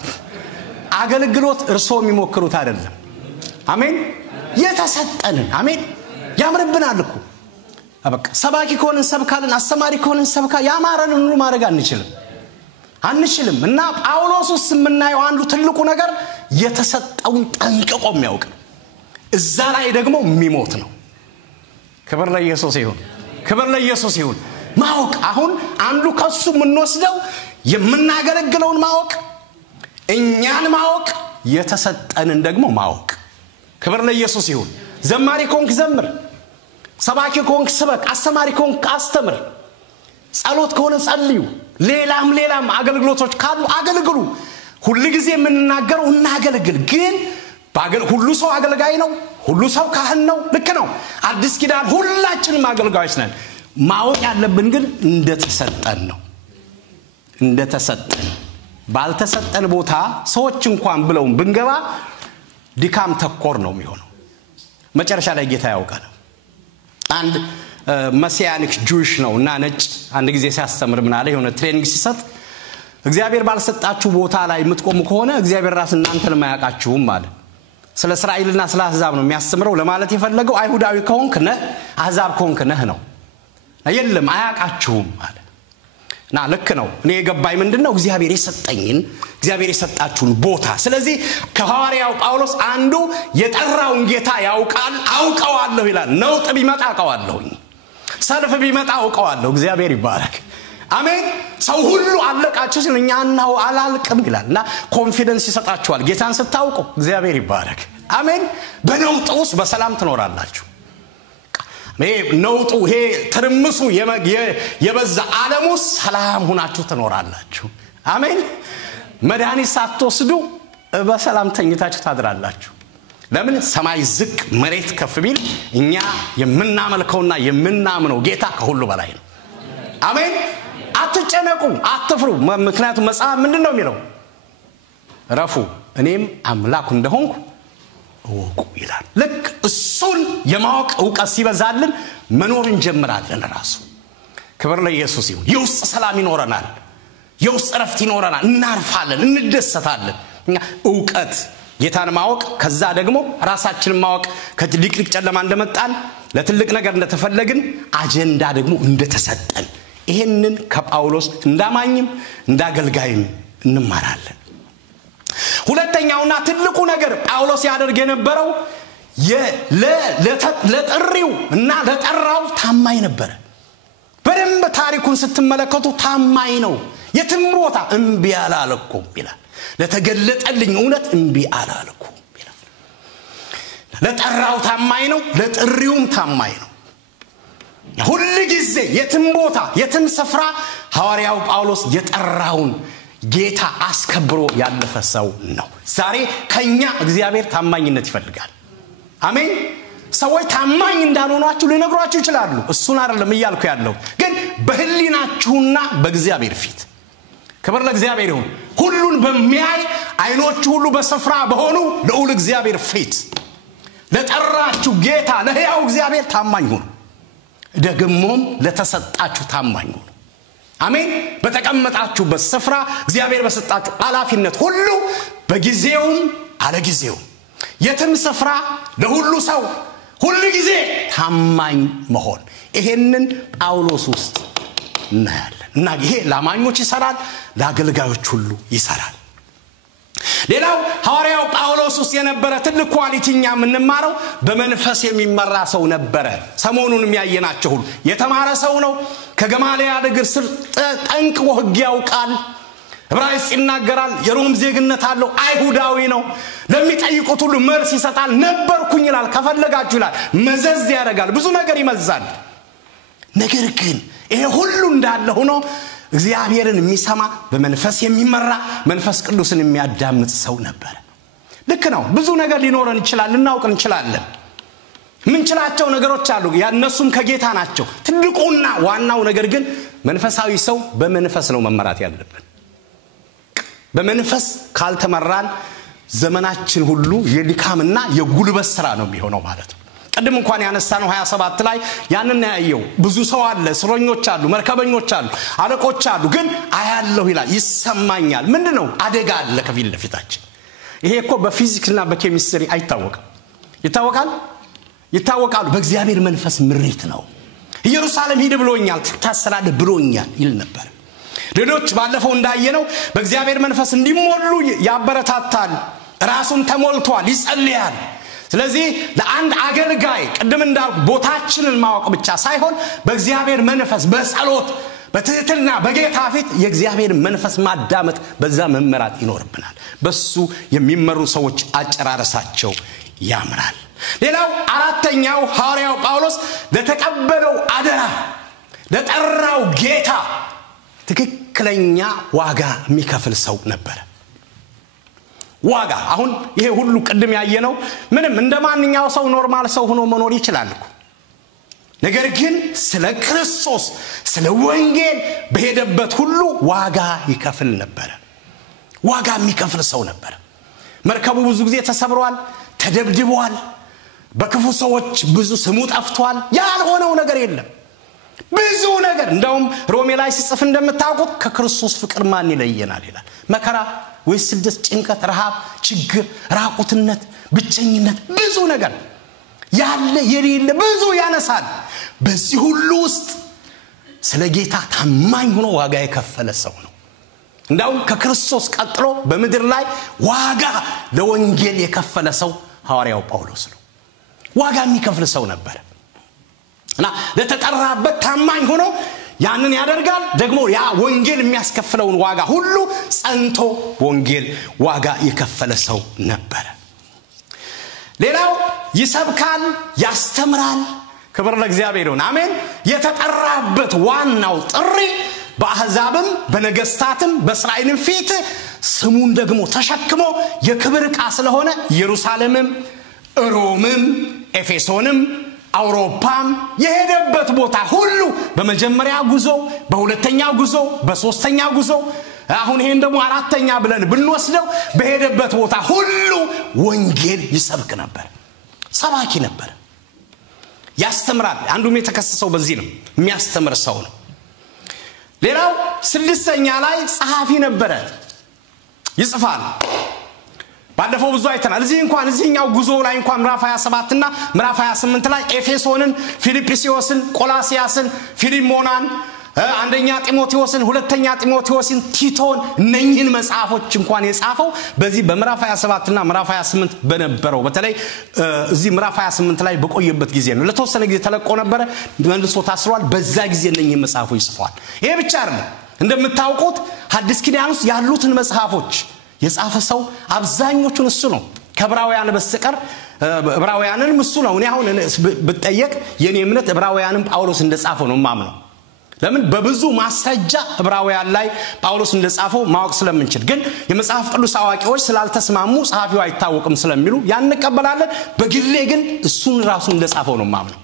አገልግሎት እርሶ የሚሞክሩት አይደለም። አሜን። የተሰጠንን አሜን ያምርብናል እኮ በቃ ሰባኪ ከሆነን ሰብካለን፣ አስተማሪ ከሆነን ሰብካ ያማረንን ሁሉ ማድረግ አንችልም። እና ጳውሎስስ የምናየው አንዱ ትልቁ ነገር የተሰጠውን ጠንቅቆ የሚያውቅ እዛ ላይ ደግሞ የሚሞት ነው። ክብር ለኢየሱስ ይሁን። ማወቅ አሁን አንዱ ከሱ የምንወስደው የምናገለግለውን ማወቅ፣ እኛን ማወቅ፣ የተሰጠንን ደግሞ ማወቅ። ክብር ለኢየሱስ ይሁን። ዘማሪ ኮንክ ዘምር፣ ሰባኪ ኮንክ ስበክ፣ አስተማሪ ኮንክ አስተምር፣ ጸሎት ከሆነ ጸልዩ፣ ሌላም አገልግሎቶች ካሉ አገልግሉ። ሁሉ ጊዜ የምንናገረው እናገልግል። ግን ሁሉ ሰው አገልጋይ ነው ሁሉ ሰው ካህን ነው ልክ ነው አዲስ ኪዳን ሁላችንም አገልጋዮች ነን ማወቅ ያለብን ግን እንደተሰጠን ነው እንደተሰጠን ባልተሰጠን ቦታ ሰዎች እንኳን ብለው ብንገባ ድካም ተኮር ነው የሚሆነው መጨረሻ ላይ ጌታ ያውቃል አንድ መሲያኒክ ጁዊሽ ነውና ነጭ አንድ ጊዜ ሲያስተምር ምን አለ የሆነ ትሬኒንግ ሲሰጥ እግዚአብሔር ባልሰጣችሁ ቦታ ላይ የምትቆሙ ከሆነ እግዚአብሔር ራስ እናንተን ማያቃችሁም ማለት ስለ እስራኤልና ስለ አሕዛብ ነው የሚያስተምረው ለማለት የፈለገው አይሁዳዊ ከሆንክ ነህ አሕዛብ ከሆንክ ነህ ነው አይደለም አያቃችሁም ማለት ና ልክ ነው እኔ የገባኝ ምንድነው እግዚአብሔር የሰጠኝን እግዚአብሔር የሰጣችሁን ቦታ ስለዚህ ከሐዋርያው ጳውሎስ አንዱ የጠራውን ጌታ ያውቃል አውቀዋለሁ ይላል ነውጥ ቢመጣ አውቀዋለሁ ሰልፍ ቢመጣ አውቀዋለሁ እግዚአብሔር ይባረክ አሜን ሰው ሁሉ አለቃችሁ ስለኛናው አላልቅም ይላልና ኮንፊደንስ ይሰጣችኋል ጌታን ስታውቁ እግዚአብሔር ይባረክ አሜን በነውጥስ በሰላም ትኖራላችሁ ነውጡ ይሄ ትርምሱ የበዛ ዓለሙስ ሰላም ሆናችሁ ትኖራላችሁ አሜን መድኃኒት ሳትወስዱ በሰላም ተኝታችሁ ታድራላችሁ ለምን ሰማይ ዝቅ መሬት ከፍ ቢል እኛ የምናመልከውና የምናምነው ጌታ ከሁሉ በላይ ነው አሜን አትጨነቁ አትፍሩ ምክንያቱም መጽሐፍ ምንድነው የሚለው ረፉ እኔም አምላክ እንደሆንኩ ወቁ ይላል ልክ እሱን የማወቅ ዕውቀት ሲበዛልን መኖር እንጀምራለን ራሱ ክብር ለኢየሱስ ይሁን የውስጥ ሰላም ይኖረናል የውስጥ ረፍት ይኖረናል እናርፋለን እንደሰታለን ዕውቀት ጌታን ማወቅ ከዛ ደግሞ ራሳችንን ማወቅ ከድቅድቅ ጨለማ እንደመጣን ለትልቅ ነገር እንደተፈለግን አጀንዳ ደግሞ እንደተሰጠን ይሄንን ከጳውሎስ እንዳማኝም እንዳገልጋይም እንማራለን ሁለተኛውና ትልቁ ነገር ጳውሎስ ያደርግ የነበረው ለጥሪው እና ለጠራው ታማኝ ነበር በደንብ ታሪኩን ስትመለከቱ ታማኝ ነው የትም ቦታ እምቢ አላለኩም ይላል ለተገለጠልኝ እውነት እምቢ አላለኩም ይላል ለጠራው ታማኝ ነው ለጥሪውም ታማኝ ነው ሁሉ ጊዜ የትም ቦታ የትም ስፍራ ሐዋርያው ጳውሎስ የጠራውን ጌታ አስከብሮ ያለፈ ሰው ነው ዛሬ ከኛ እግዚአብሔር ታማኝነት ይፈልጋል አሜን ሰዎች ታማኝ እንዳልሆናችሁ ሊነግሯችሁ ይችላሉ እሱን አይደለም እያልኩ ያለው ግን በህሊናችሁና በእግዚአብሔር ፊት ክብር ለእግዚአብሔር ይሁን ሁሉን በሚያይ አይኖቹ ሁሉ በስፍራ በሆኑ ለኡል እግዚአብሔር ፊት ለጠራችሁ ጌታ ለሕያው እግዚአብሔር ታማኝ ሁኑ ደግሞም ለተሰጣችሁ ታማኝ ሁኑ አሜን በተቀመጣችሁበት ስፍራ እግዚአብሔር በሰጣችሁ ኃላፊነት ሁሉ በጊዜውም አለጊዜው የትም ስፍራ ለሁሉ ሰው ሁሉ ጊዜ ታማኝ መሆን ይሄንን ጳውሎስ ውስጥ እናያለን እና ይሄ ለማኞች ይሰራል ለአገልጋዮች ሁሉ ይሰራል ሌላው ሐዋርያው ጳውሎስ ውስጥ የነበረ ትልቅ ኳሊቲኛ ምንማረው በመንፈስ የሚመራ ሰው ነበረ ሰሞኑን የሚያየናቸው ሁሉ የተማረ ሰው ነው ከገማልያል እግር ስር ጠንቅቆ ሕግ ያውቃል ዕብራይስጥ ይናገራል የሮም ዜግነት አለው አይሁዳዊ ነው ለሚጠይቁት ሁሉ መልስ ይሰጣል ነበርኩኝ ይላል ከፈለጋችሁ ይላል መዘዝ ያደርጋል ብዙ ነገር ይመዛል ነገር ግን ይሄ ሁሉ እንዳለ ሆኖ እግዚአብሔርን የሚሰማ በመንፈስ የሚመራ መንፈስ ቅዱስን የሚያዳምጥ ሰው ነበር ልክ ነው ብዙ ነገር ሊኖረን ይችላል እናውቅ እንችላለን ምንችላቸው ነገሮች አሉ ያነሱም ከጌታ ናቸው ትልቁና ዋናው ነገር ግን መንፈሳዊ ሰው በመንፈስ ነው መመራት ያለበት በመንፈስ ካልተመራን ዘመናችን ሁሉ የድካምና የጉልበት ስራ ነው የሚሆነው ማለት ነው ቀደም እንኳን ያነሳነው 27 ላይ ያንና ያየው ብዙ ሰው አለ እስረኞች አሉ መርከበኞች አሉ አለቆች አሉ ግን አያለሁ ይላል ይሰማኛል ምንድነው አደጋ አለ ከፊት ለፊታችን ይሄ እኮ በፊዚክስና በኬሚስትሪ አይታወቅም ይታወቃሉ በእግዚአብሔር መንፈስ ምሪት ነው ኢየሩሳሌም ሂድ ብሎኛል ታሰራለ ብሎኛል ይል ነበር ሌሎች ባለፈው እንዳየነው በእግዚአብሔር መንፈስ እንዲሞሉ ያበረታታል ራሱን ተሞልቷል ይጸልያል ስለዚህ ለአንድ አገልጋይ ቀደም እንዳልኩ ቦታችንን ማወቅ ብቻ ሳይሆን በእግዚአብሔር መንፈስ በጸሎት በትህትና በጌታ ፊት የእግዚአብሔር መንፈስ ማዳመጥ በዛ መመራት ይኖርብናል በሱ የሚመሩ ሰዎች አጨራረሳቸው ያምራል ሌላው አራተኛው ሐዋርያው ጳውሎስ ለተቀበለው አደራ ለጠራው ጌታ ትክክለኛ ዋጋ የሚከፍል ሰው ነበር ዋጋ አሁን ይሄ ሁሉ ቅድም ያየነው ምንም እንደማንኛው ሰው ኖርማል ሰው ሆኖ መኖር ይችላል እኮ ነገር ግን ስለ ክርስቶስ ስለ ወንጌል በሄደበት ሁሉ ዋጋ ይከፍል ነበር ዋጋ የሚከፍል ሰው ነበር መርከቡ ብዙ ጊዜ ተሰብሯል ተደብድቧል በክፉ ሰዎች ብዙ ስሙ ጠፍቷል ያልሆነው ነገር የለም ብዙ ነገር እንደውም ሮሜ ላይ ሲጽፍ እንደምታውቁት ከክርስቶስ ፍቅር ማን ይለየናል ይላል መከራ ወይ ስደት ጭንቀት ረሃብ ችግር ራቁትነት ብቸኝነት ብዙ ነገር ያለ የሌለ ብዙ ያነሳል በዚህ ሁሉ ውስጥ ስለ ጌታ ታማኝ ሆኖ ዋጋ የከፈለ ሰው ነው እንደውም ከክርስቶስ ቀጥሎ በመድር ላይ ዋጋ ለወንጌል የከፈለ ሰው ሐዋርያው ጳውሎስ ነው ዋጋ የሚከፍል ሰው ነበር እና ለተጠራበት ታማኝ ሆኖ ያንን ያደርጋል ደግሞ ያ ወንጌል የሚያስከፍለውን ዋጋ ሁሉ ጸንቶ ወንጌል ዋጋ የከፈለ ሰው ነበር ሌላው ይሰብካል ያስተምራል ክብር ለእግዚአብሔር ይሁን አሜን የተጠራበት ዋናው ጥሪ በአሕዛብም በነገስታትም በእስራኤልም ፊት ስሙን ደግሞ ተሸክሞ የክብር ዕቃ ስለሆነ ኢየሩሳሌምም ሮምም ኤፌሶንም አውሮፓም የሄደበት ቦታ ሁሉ በመጀመሪያ ጉዞ በሁለተኛ ጉዞ በሶስተኛ ጉዞ አሁን ይሄን ደግሞ አራተኛ ብለን ብንወስደው በሄደበት ቦታ ሁሉ ወንጌል ይሰብክ ነበር ሰባኪ ነበር ያስተምራል አንዱም የተከሰሰው በዚህ ነው የሚያስተምር ሰው ነው ሌላው ስድስተኛ ላይ ጸሐፊ ነበር ይጽፋል ባለፈው ብዙ አይተናል እዚህኛው ጉዞ ላይ እንኳን ምዕራፍ 27 እና ምዕራፍ 28 ላይ ኤፌሶንን ፊልጵስዩስን ቆላሲያስን ፊሊሞናን አንደኛ ጢሞቴዎስን ሁለተኛ ጢሞቴዎስን ቲቶን እነኚህን መጽሐፎች እንኳን የጻፈው በዚህ በምዕራፍ 27 እና ምዕራፍ 28 በነበረው በተለይ እዚህ ምዕራፍ 28 ላይ በቆየበት ጊዜ ነው ለተወሰነ ጊዜ ተለቆ ነበር መልሶ ታስሯል በዛ ጊዜ እነኚህን መጽሐፎች ጽፏል ይሄ ብቻ አይደለም እንደምታውቁት ሐዲስ ኪዳን ውስጥ ያሉትን መጽሐፎች የጻፈ ሰው አብዛኞቹን እሱ ነው ከዕብራውያን በስተቀር ዕብራውያንን እሱ ነው እኔ አሁን ብጠየቅ የኔ እምነት ዕብራውያንን ጳውሎስ እንደጻፈው ነው ማምነው ለምን በብዙ ማስረጃ ዕብራውያን ላይ ጳውሎስ እንደጻፈው ማወቅ ስለምንችል ግን የመጽሐፍ ቅዱስ አዋቂዎች ስላልተስማሙ ጸሐፊው አይታወቅም ስለሚሉ ያን እንቀበላለን በግሌ ግን እሱን ራሱ እንደጻፈው ነው ማምነው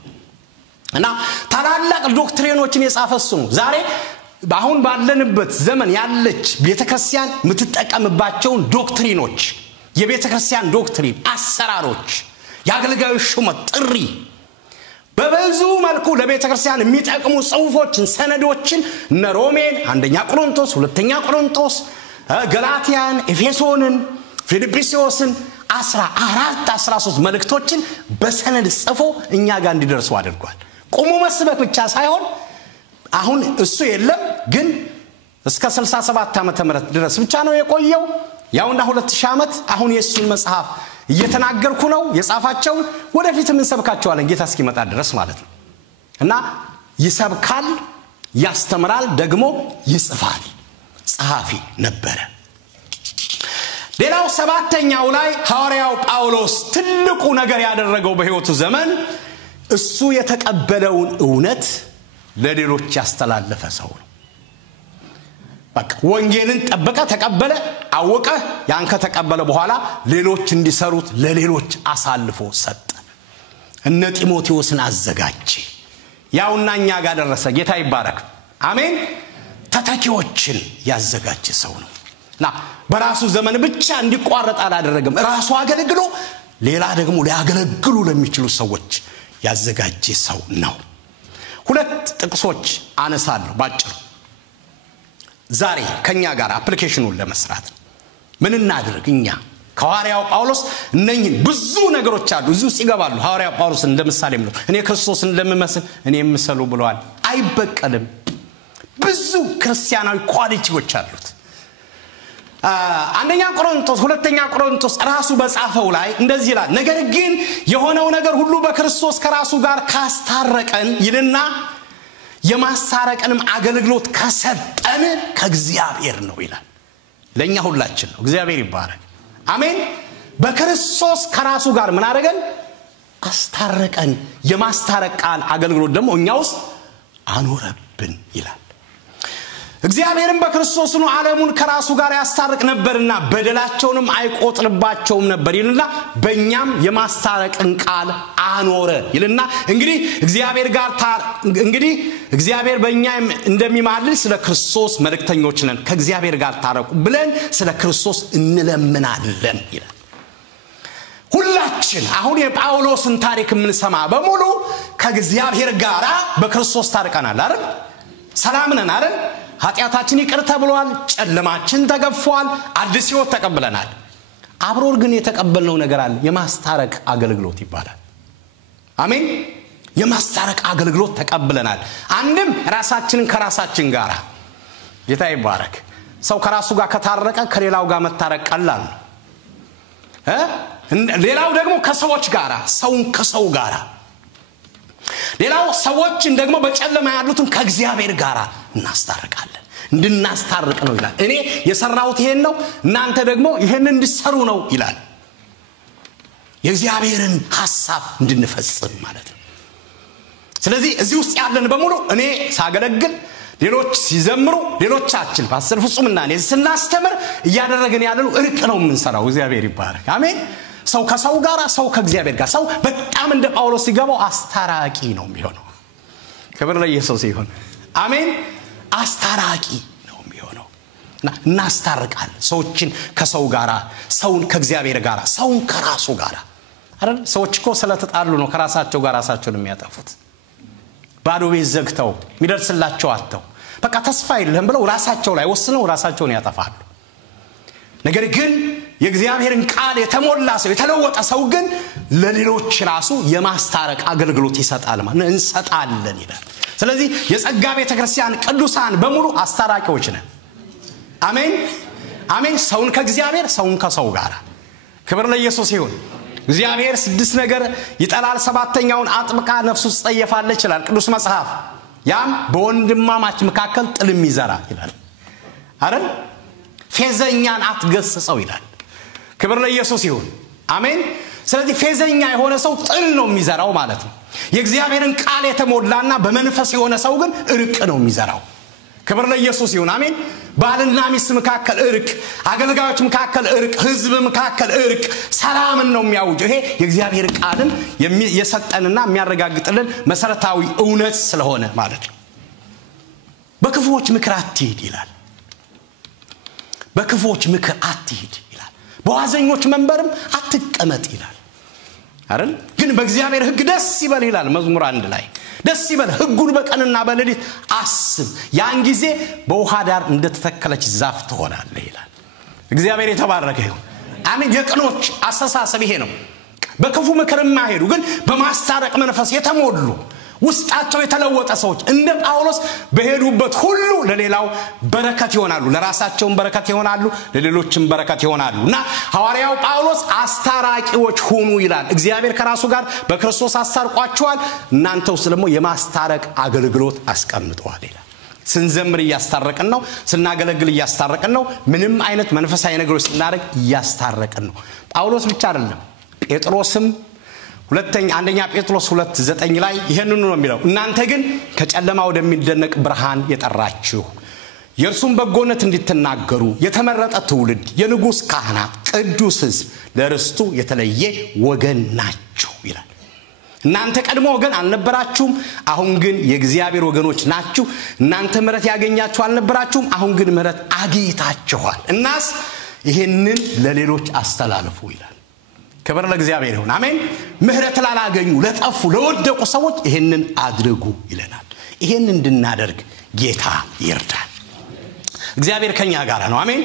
እና ታላላቅ ዶክትሪኖችን የጻፈ እሱ ነው ዛሬ አሁን ባለንበት ዘመን ያለች ቤተክርስቲያን የምትጠቀምባቸው ዶክትሪኖች የቤተክርስቲያን ዶክትሪን አሰራሮች የአገልጋዮች ሹመት ጥሪ በብዙ መልኩ ለቤተክርስቲያን የሚጠቅሙ ጽሑፎችን ሰነዶችን እነ ሮሜን አንደኛ ቆሮንቶስ ሁለተኛ ቆሮንቶስ ገላትያን ኤፌሶንን ፊልጵስዩስን 13 መልእክቶችን በሰነድ ጽፎ እኛ ጋር እንዲደርሱ አድርጓል ቆሞ መስበክ ብቻ ሳይሆን አሁን እሱ የለም ግን እስከ 67 ዓመተ ምህረት ድረስ ብቻ ነው የቆየው ያውና 2000 ዓመት አሁን የሱን መጽሐፍ እየተናገርኩ ነው የጻፋቸው ወደፊት ምን ሰብካቸዋለን ጌታ እስኪመጣ ድረስ ማለት ነው እና ይሰብካል ያስተምራል ደግሞ ይጽፋል ጸሐፊ ነበር ሌላው ሰባተኛው ላይ ሐዋርያው ጳውሎስ ትልቁ ነገር ያደረገው በህይወቱ ዘመን እሱ የተቀበለውን እውነት ለሌሎች ያስተላለፈ ሰው ነው በቃ ወንጌልን ጠበቀ ተቀበለ አወቀ ያን ከተቀበለ በኋላ ሌሎች እንዲሰሩት ለሌሎች አሳልፎ ሰጠ እነ ጢሞቴዎስን አዘጋጀ ያውና እኛ ጋር ደረሰ ጌታ ይባረክ አሜን ተተኪዎችን ያዘጋጀ ሰው ነውና በራሱ ዘመን ብቻ እንዲቋረጥ አላደረገም ራሱ አገልግሎ ሌላ ደግሞ ሊያገለግሉ ለሚችሉ ሰዎች ያዘጋጀ ሰው ነው ሁለት ጥቅሶች አነሳለሁ ባጭሩ ዛሬ ከኛ ጋር አፕሊኬሽኑን ለመስራት ምን እናድርግ እኛ ከሐዋርያው ጳውሎስ እነኚህ ብዙ ነገሮች አሉ እዚህ ውስጥ ይገባሉ ሐዋርያው ጳውሎስ እንደምሳሌ ነው እኔ ክርስቶስን እንደምመስል እኔ የምሰሉ ብለዋል አይበቀልም ብዙ ክርስቲያናዊ ኳሊቲዎች አሉት አንደኛ ቆሮንቶስ ሁለተኛ ቆሮንቶስ ራሱ በጻፈው ላይ እንደዚህ ይላል ነገር ግን የሆነው ነገር ሁሉ በክርስቶስ ከራሱ ጋር ካስታረቀን ይልና የማሳረቀንም አገልግሎት ከሰጠን ከእግዚአብሔር ነው ይላል ለኛ ሁላችን ነው እግዚአብሔር ይባረክ አሜን በክርስቶስ ከራሱ ጋር ምን አደረገን አስታረቀን የማስታረቅ ቃል አገልግሎት ደግሞ እኛውስ አኖረብን ይላል እግዚአብሔርም በክርስቶስ ነው ዓለሙን ከራሱ ጋር ያስታርቅ ነበርና በደላቸውንም አይቆጥርባቸውም ነበር ይልና በእኛም የማስታረቅን ቃል አኖረ ይልና እንግዲህ እግዚአብሔር በእኛ እንደሚማልድ ስለ ክርስቶስ መልእክተኞች ነን ከእግዚአብሔር ጋር ታረቁ ብለን ስለ ክርስቶስ እንለምናለን ይላል። ሁላችን አሁን የጳውሎስን ታሪክ የምንሰማ በሙሉ ከእግዚአብሔር ጋር በክርስቶስ ታርቀናል አይደል? ሰላም ነን አይደል? ኃጢያታችን ይቅር ተብሏል፣ ጨለማችን ተገፏል፣ አዲስ ሕይወት ተቀብለናል። አብሮር ግን የተቀበልነው ነገር አለ፣ የማስታረቅ አገልግሎት ይባላል። አሜን። የማስታረቅ አገልግሎት ተቀብለናል። አንድም ራሳችንን ከራሳችን ጋር ጌታ ይባረክ። ሰው ከራሱ ጋር ከታረቀ ከሌላው ጋር መታረቅ ቀላል ነው። ሌላው ደግሞ ከሰዎች ጋር ሰውን ከሰው ጋር ሌላው ሰዎችን ደግሞ በጨለማ ያሉትን ከእግዚአብሔር ጋር እናስታርቃለን። እንድናስታርቅ ነው ይላል። እኔ የሰራሁት ይሄን ነው እናንተ ደግሞ ይሄን እንድትሰሩ ነው ይላል። የእግዚአብሔርን ሐሳብ እንድንፈጽም ማለት ነው። ስለዚህ እዚህ ውስጥ ያለን በሙሉ እኔ ሳገለግል ሌሎች ሲዘምሩ ሌሎቻችን ፓስተር ፍጹምና እኔ ስናስተምር እያደረግን ያለነው እርቅ ነው የምንሰራው። እግዚአብሔር ይባረክ። አሜን። ሰው ከሰው ጋር ሰው ከእግዚአብሔር ጋር ሰው በጣም እንደ ጳውሎስ ሲገባው አስታራቂ ነው የሚሆነው። ክብር ለኢየሱስ ይሁን። አሜን። አስታራቂ ነው የሚሆነው። እናስታርቃለን ሰዎችን ከሰው ጋር ሰውን ከእግዚአብሔር ጋር ሰውን ከራሱ ጋር አይደል? ሰዎች እኮ ስለተጣሉ ነው ከራሳቸው ጋር ራሳቸውን የሚያጠፉት። ባዶ ቤት ዘግተው የሚደርስላቸው አጥተው በቃ ተስፋ የለህም ብለው ራሳቸው ላይ ወስነው ራሳቸውን ያጠፋሉ። ነገር ግን የእግዚአብሔርን ቃል የተሞላ ሰው የተለወጠ ሰው ግን ለሌሎች ራሱ የማስታረቅ አገልግሎት ይሰጣል ማለት እንሰጣለን ይላል። ስለዚህ የጸጋ ቤተክርስቲያን ቅዱሳን በሙሉ አስታራቂዎች ነን። አሜን አሜን። ሰውን ከእግዚአብሔር ሰውን ከሰው ጋር ክብር ለኢየሱስ ይሁን። እግዚአብሔር 6 ነገር ይጠላል 7ኛውን አጥብቃ ነፍሱ ትጸየፋለች ይላል ቅዱስ መጽሐፍ። ያም በወንድማማች መካከል ጥልም ይዘራ ይላል አይደል? ፌዘኛን አትገስጸው ይላል። ክብር ለኢየሱስ ይሁን። አሜን። ስለዚህ ፌዘኛ የሆነ ሰው ጥል ነው የሚዘራው ማለት ነው። የእግዚአብሔርን ቃል የተሞላና በመንፈስ የሆነ ሰው ግን እርቅ ነው የሚዘራው። ክብር ለኢየሱስ ይሁን። አሜን። ባልና ሚስት መካከል እርቅ፣ አገልጋዮች መካከል እርቅ፣ ህዝብ መካከል እርቅ፣ ሰላምን ነው የሚያውጀው። ይሄ የእግዚአብሔር ቃልን የሰጠንና የሚያረጋግጥልን መሰረታዊ እውነት ስለሆነ ማለት ነው። በክፉዎች ምክር አትሂድ ይላል። በክፉዎች ምክር አትሂድ ይላል። በዋዘኞች መንበርም አትቀመጥ ይላል አይደል? ግን በእግዚአብሔር ሕግ ደስ ይበል ይላል መዝሙር 1 ላይ። ደስ ይበል ሕጉን በቀንና በሌሊት አስብ፣ ያን ጊዜ በውሃ ዳር እንደተተከለች ዛፍ ትሆናለህ ይላል። እግዚአብሔር የተባረከ ይሁን። አሜን። የቅኖች አስተሳሰብ ይሄ ነው። በክፉ ምክር የማይሄዱ ግን በማስታረቅ መንፈስ የተሞሉ ውስጣቸው የተለወጠ ሰዎች እንደ ጳውሎስ በሄዱበት ሁሉ ለሌላው በረከት ይሆናሉ። ለራሳቸውም በረከት ይሆናሉ፣ ለሌሎችም በረከት ይሆናሉና ሐዋርያው ጳውሎስ አስታራቂዎች ሁኑ ይላል። እግዚአብሔር ከራሱ ጋር በክርስቶስ አስታርቋቸዋል፣ እናንተ ውስጥ ደግሞ የማስታረቅ አገልግሎት አስቀምጧል ይላል። ስንዘምር እያስታረቅን ነው፣ ስናገለግል እያስታረቅን ነው፣ ምንም አይነት መንፈሳዊ ነገሮች ስናደርግ እያስታረቅን ነው። ጳውሎስ ብቻ አይደለም፣ ጴጥሮስም አንደኛ ጴጥሮስ 2:9 ላይ ይሄንን ነው የሚለው። እናንተ ግን ከጨለማ ወደሚደነቅ ብርሃን የጠራችሁ የእርሱን በጎነት እንድትናገሩ የተመረጠ ትውልድ፣ የንጉሥ ካህናት፣ ቅዱስ ሕዝብ፣ ለርስቱ የተለየ ወገን ናችሁ ይላል። እናንተ ቀድሞ ወገን አልነበራችሁም፣ አሁን ግን የእግዚአብሔር ወገኖች ናችሁ። እናንተ ምሕረት ያገኛችሁ አልነበራችሁም፣ አሁን ግን ምሕረት አግኝታችኋል። እናስ ይሄንን ለሌሎች አስተላልፉ ይላል። ክብር ለእግዚአብሔር ይሁን። አሜን። ምሕረት ላላገኙ ለጠፉ ለወደቁ ሰዎች ይሄንን አድርጉ ይለናል። ይሄን እንድናደርግ ጌታ ይርዳል። እግዚአብሔር ከኛ ጋር ነው። አሜን።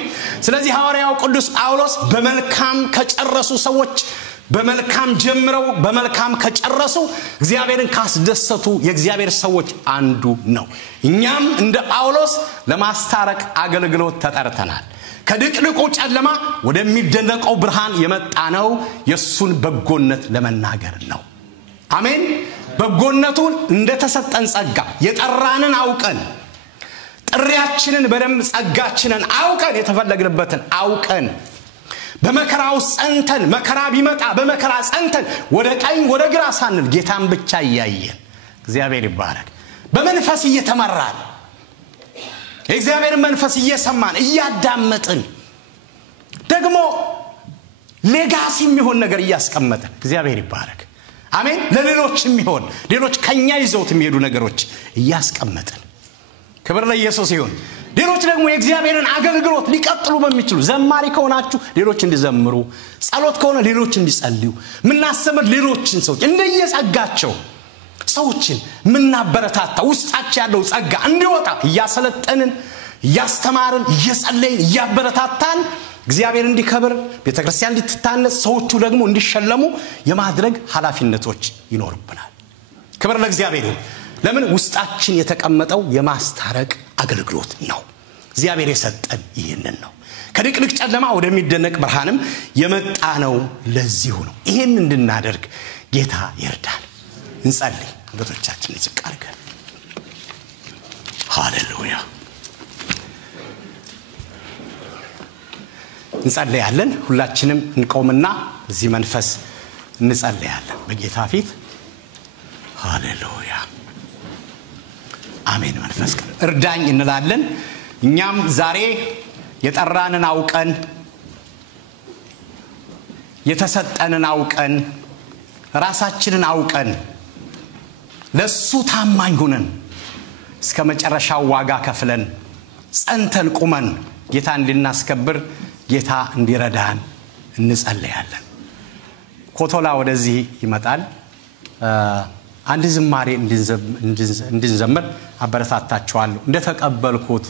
ስለዚህ ሐዋርያው ቅዱስ ጳውሎስ በመልካም ከጨረሱ ሰዎች በመልካም ጀምረው በመልካም ከጨረሱ እግዚአብሔርን ካስደሰቱ የእግዚአብሔር ሰዎች አንዱ ነው። እኛም እንደ ጳውሎስ ለማስታረቅ አገልግሎት ተጠርተናል። ከድቅድቁ ጨለማ ወደሚደነቀው ብርሃን የመጣነው የሱን በጎነት ለመናገር ነው። አሜን። በጎነቱን እንደተሰጠን ጸጋ የጠራንን አውቀን ጥሪያችንን በደም ጸጋችንን አውቀን የተፈለግንበትን አውቀን በመከራው ጸንተን መከራ ቢመጣ በመከራ ጸንተን ወደ ቀኝ ወደ ግራ ሳንል ጌታን ብቻ ያያየን እግዚአብሔር ይባረክ። በመንፈስ እየተመራን እግዚአብሔር መንፈስ እየሰማን እያዳመጥን ደግሞ ሌጋሲ የሚሆን ነገር እያስቀመጠን እግዚአብሔር ይባረክ አሜን ለሌሎች የሚሆን ሌሎች ከኛ ይዘውት የሚሄዱ ነገሮች እያስቀመጠን ክብር ለኢየሱስ ይሁን ሌሎች ደግሞ የእግዚአብሔርን አገልግሎት ሊቀጥሉ በሚችሉ ዘማሪ ከሆናችሁ ሌሎች እንዲዘምሩ ጸሎት ከሆነ ሌሎች እንዲጸልዩ ምናስተምር ሌሎችን ሰዎች እንደየጸጋቸው ሰዎችን ምናበረታታ ውስጣቸው ያለው ጸጋ እንዲወጣ እያሰለጠንን እያስተማርን እየጸለይን እያበረታታን እግዚአብሔር እንዲከብር ቤተክርስቲያን እንድትታነጽ ሰዎቹ ደግሞ እንዲሸለሙ የማድረግ ኃላፊነቶች ይኖርብናል ክብር ለእግዚአብሔር ይሁን ለምን ውስጣችን የተቀመጠው የማስታረቅ አገልግሎት ነው እግዚአብሔር የሰጠን ይሄንን ነው ከድቅድቅ ጨለማ ወደሚደነቅ ብርሃንም የመጣ ነው ለዚሁ ነው ይሄን እንድናደርግ ጌታ ይርዳል እንጸልይ በቶቻችን ዝቅ አድርገን ሃሌሉያ እንጸልያለን ሁላችንም እንቆምና እዚህ መንፈስ እንጸልያለን በጌታ ፊት ሃሌሉያ አሜን መንፈስ ቅዱስ እርዳኝ እንላለን እኛም ዛሬ የጠራንን አውቀን የተሰጠንን አውቀን ራሳችንን አውቀን ለሱ ታማኝ ሆነን እስከ መጨረሻው ዋጋ ከፍለን ጸንተን ቁመን ጌታን እንድናስከብር ጌታ እንዲረዳን እንጸልያለን ኮቶላ ወደዚህ ይመጣል አንድ ዝማሬ እንድንዘምር አበረታታችኋለሁ እንደተቀበልኩት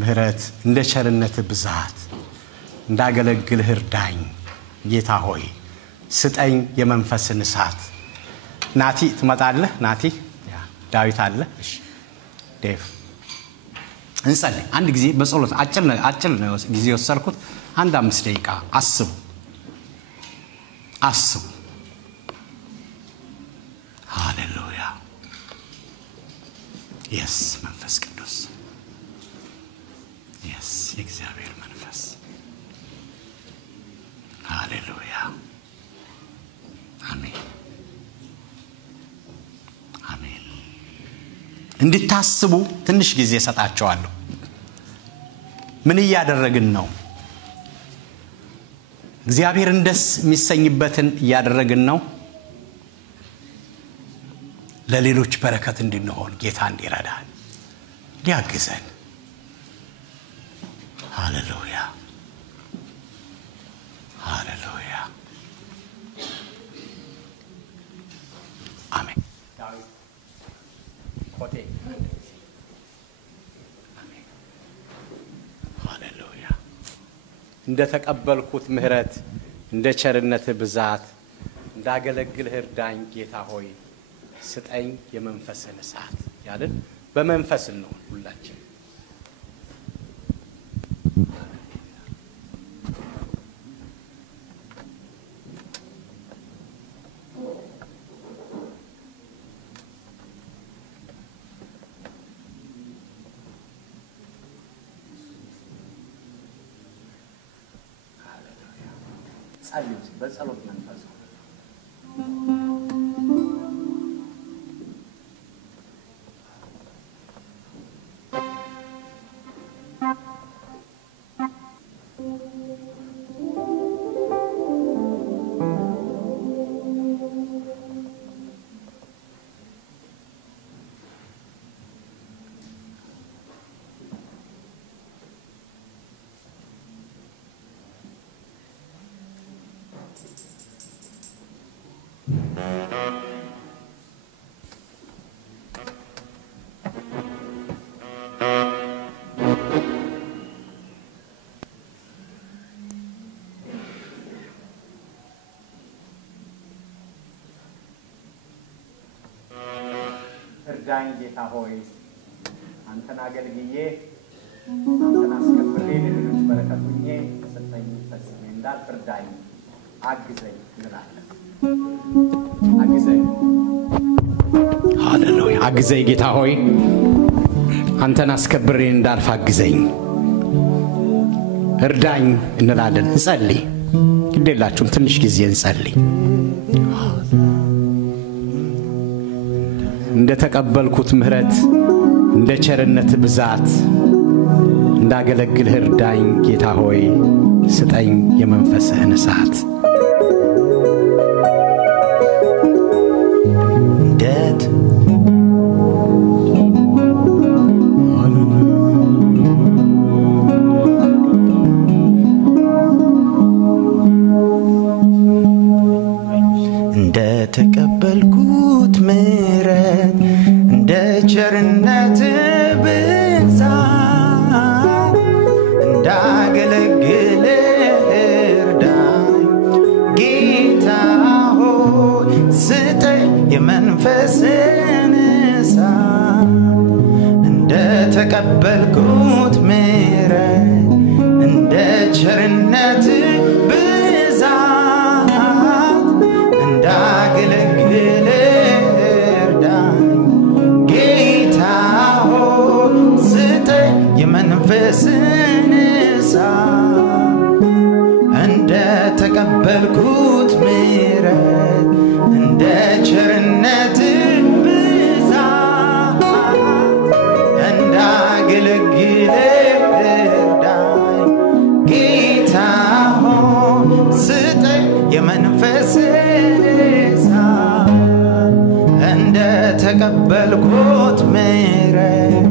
ምህረት እንደ ቸርነት ብዛት እንዳገለግልህ እርዳኝ ጌታ ሆይ ስጠኝ የመንፈስን እሳት ናቲ ትመጣለህ ናቲ ዳዊት አለ እሺ ዴቭ እንጸልይ አንድ ጊዜ በጸሎት አጭር ነው ጊዜ ወሰርኩት አንድ 5 ደቂቃ አስቡ ሃሌሉያ yes መንፈስ ቅዱስ yes እግዚአብሔር መንፈስ ሃሌሉያ አሜን አሜን እንድታስቡ ትንሽ ጊዜ ሰጣቸዋለሁ ምን ያደረግን ነው እግዚአብሔር እንደስ የሚሰኝበትን ያደረግን ነው ለሌሎች በረከት እንድንሆን ጌታ እንዲረዳን ሊያግዘን ሃሌሉያ ሃሌሉያ አሜን ዳዊት ኮቴ አሜን ሃሌሉያ እንደተቀበልኩት ምህረት እንደ ቸርነት ብዛት እንዳገለግልህ እርዳኝ ጌታ ሆይ ስጠኝ የመንፈስን እሳት ያለን በመንፈስ ነው ሁላችን ጸልዩ በጸሎት መንፈስ እርዳኝ ጌታ ሆይ አንተን አገልግዬ አንተን አስከብሬ ለሌሎች በረከት ሆኜ ሰጠኝ ፈጽሜ እንዳልፈርዳኝ አግዘኝ እንላለን አግዘኝ ሃሌሉያ አግዘኝ ጌታ ሆይ አንተን አስከብሬ እንዳልፍ አግዘኝ እርዳኝ እንላለን እንጸልይ ግዴላችሁም ትንሽ ጊዜ እንጸልይ እንደተቀበልኩት ምህረት እንደ ቸርነት ብዛት እንዳገለግልህ እርዳኝ ጌታ ሆይ ስጠኝ የመንፈስህን እሳት ተቀበልኩት ምሕረት እንደ ቸርነት ብዛት እንዳገለግል እርዳኝ ጌታ ሆይ ስጠኝ የመንፈስህን እሳት እንደ ተቀበልኩት ምሕረት እንደ ቸርነት እንዳገለግል እርዳኝ ጌታ ሆይ ስጠኝ የመንፈስህን እሳት እንደ ተቀበልኩት ምሕረት እንደ ቸርነት ብዛት እንዳገለግል እርዳኝ ጌታ ሆይ ስጠኝ የመንፈስህን እንደ ተቀበልኩት ምሕረት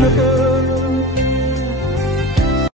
Look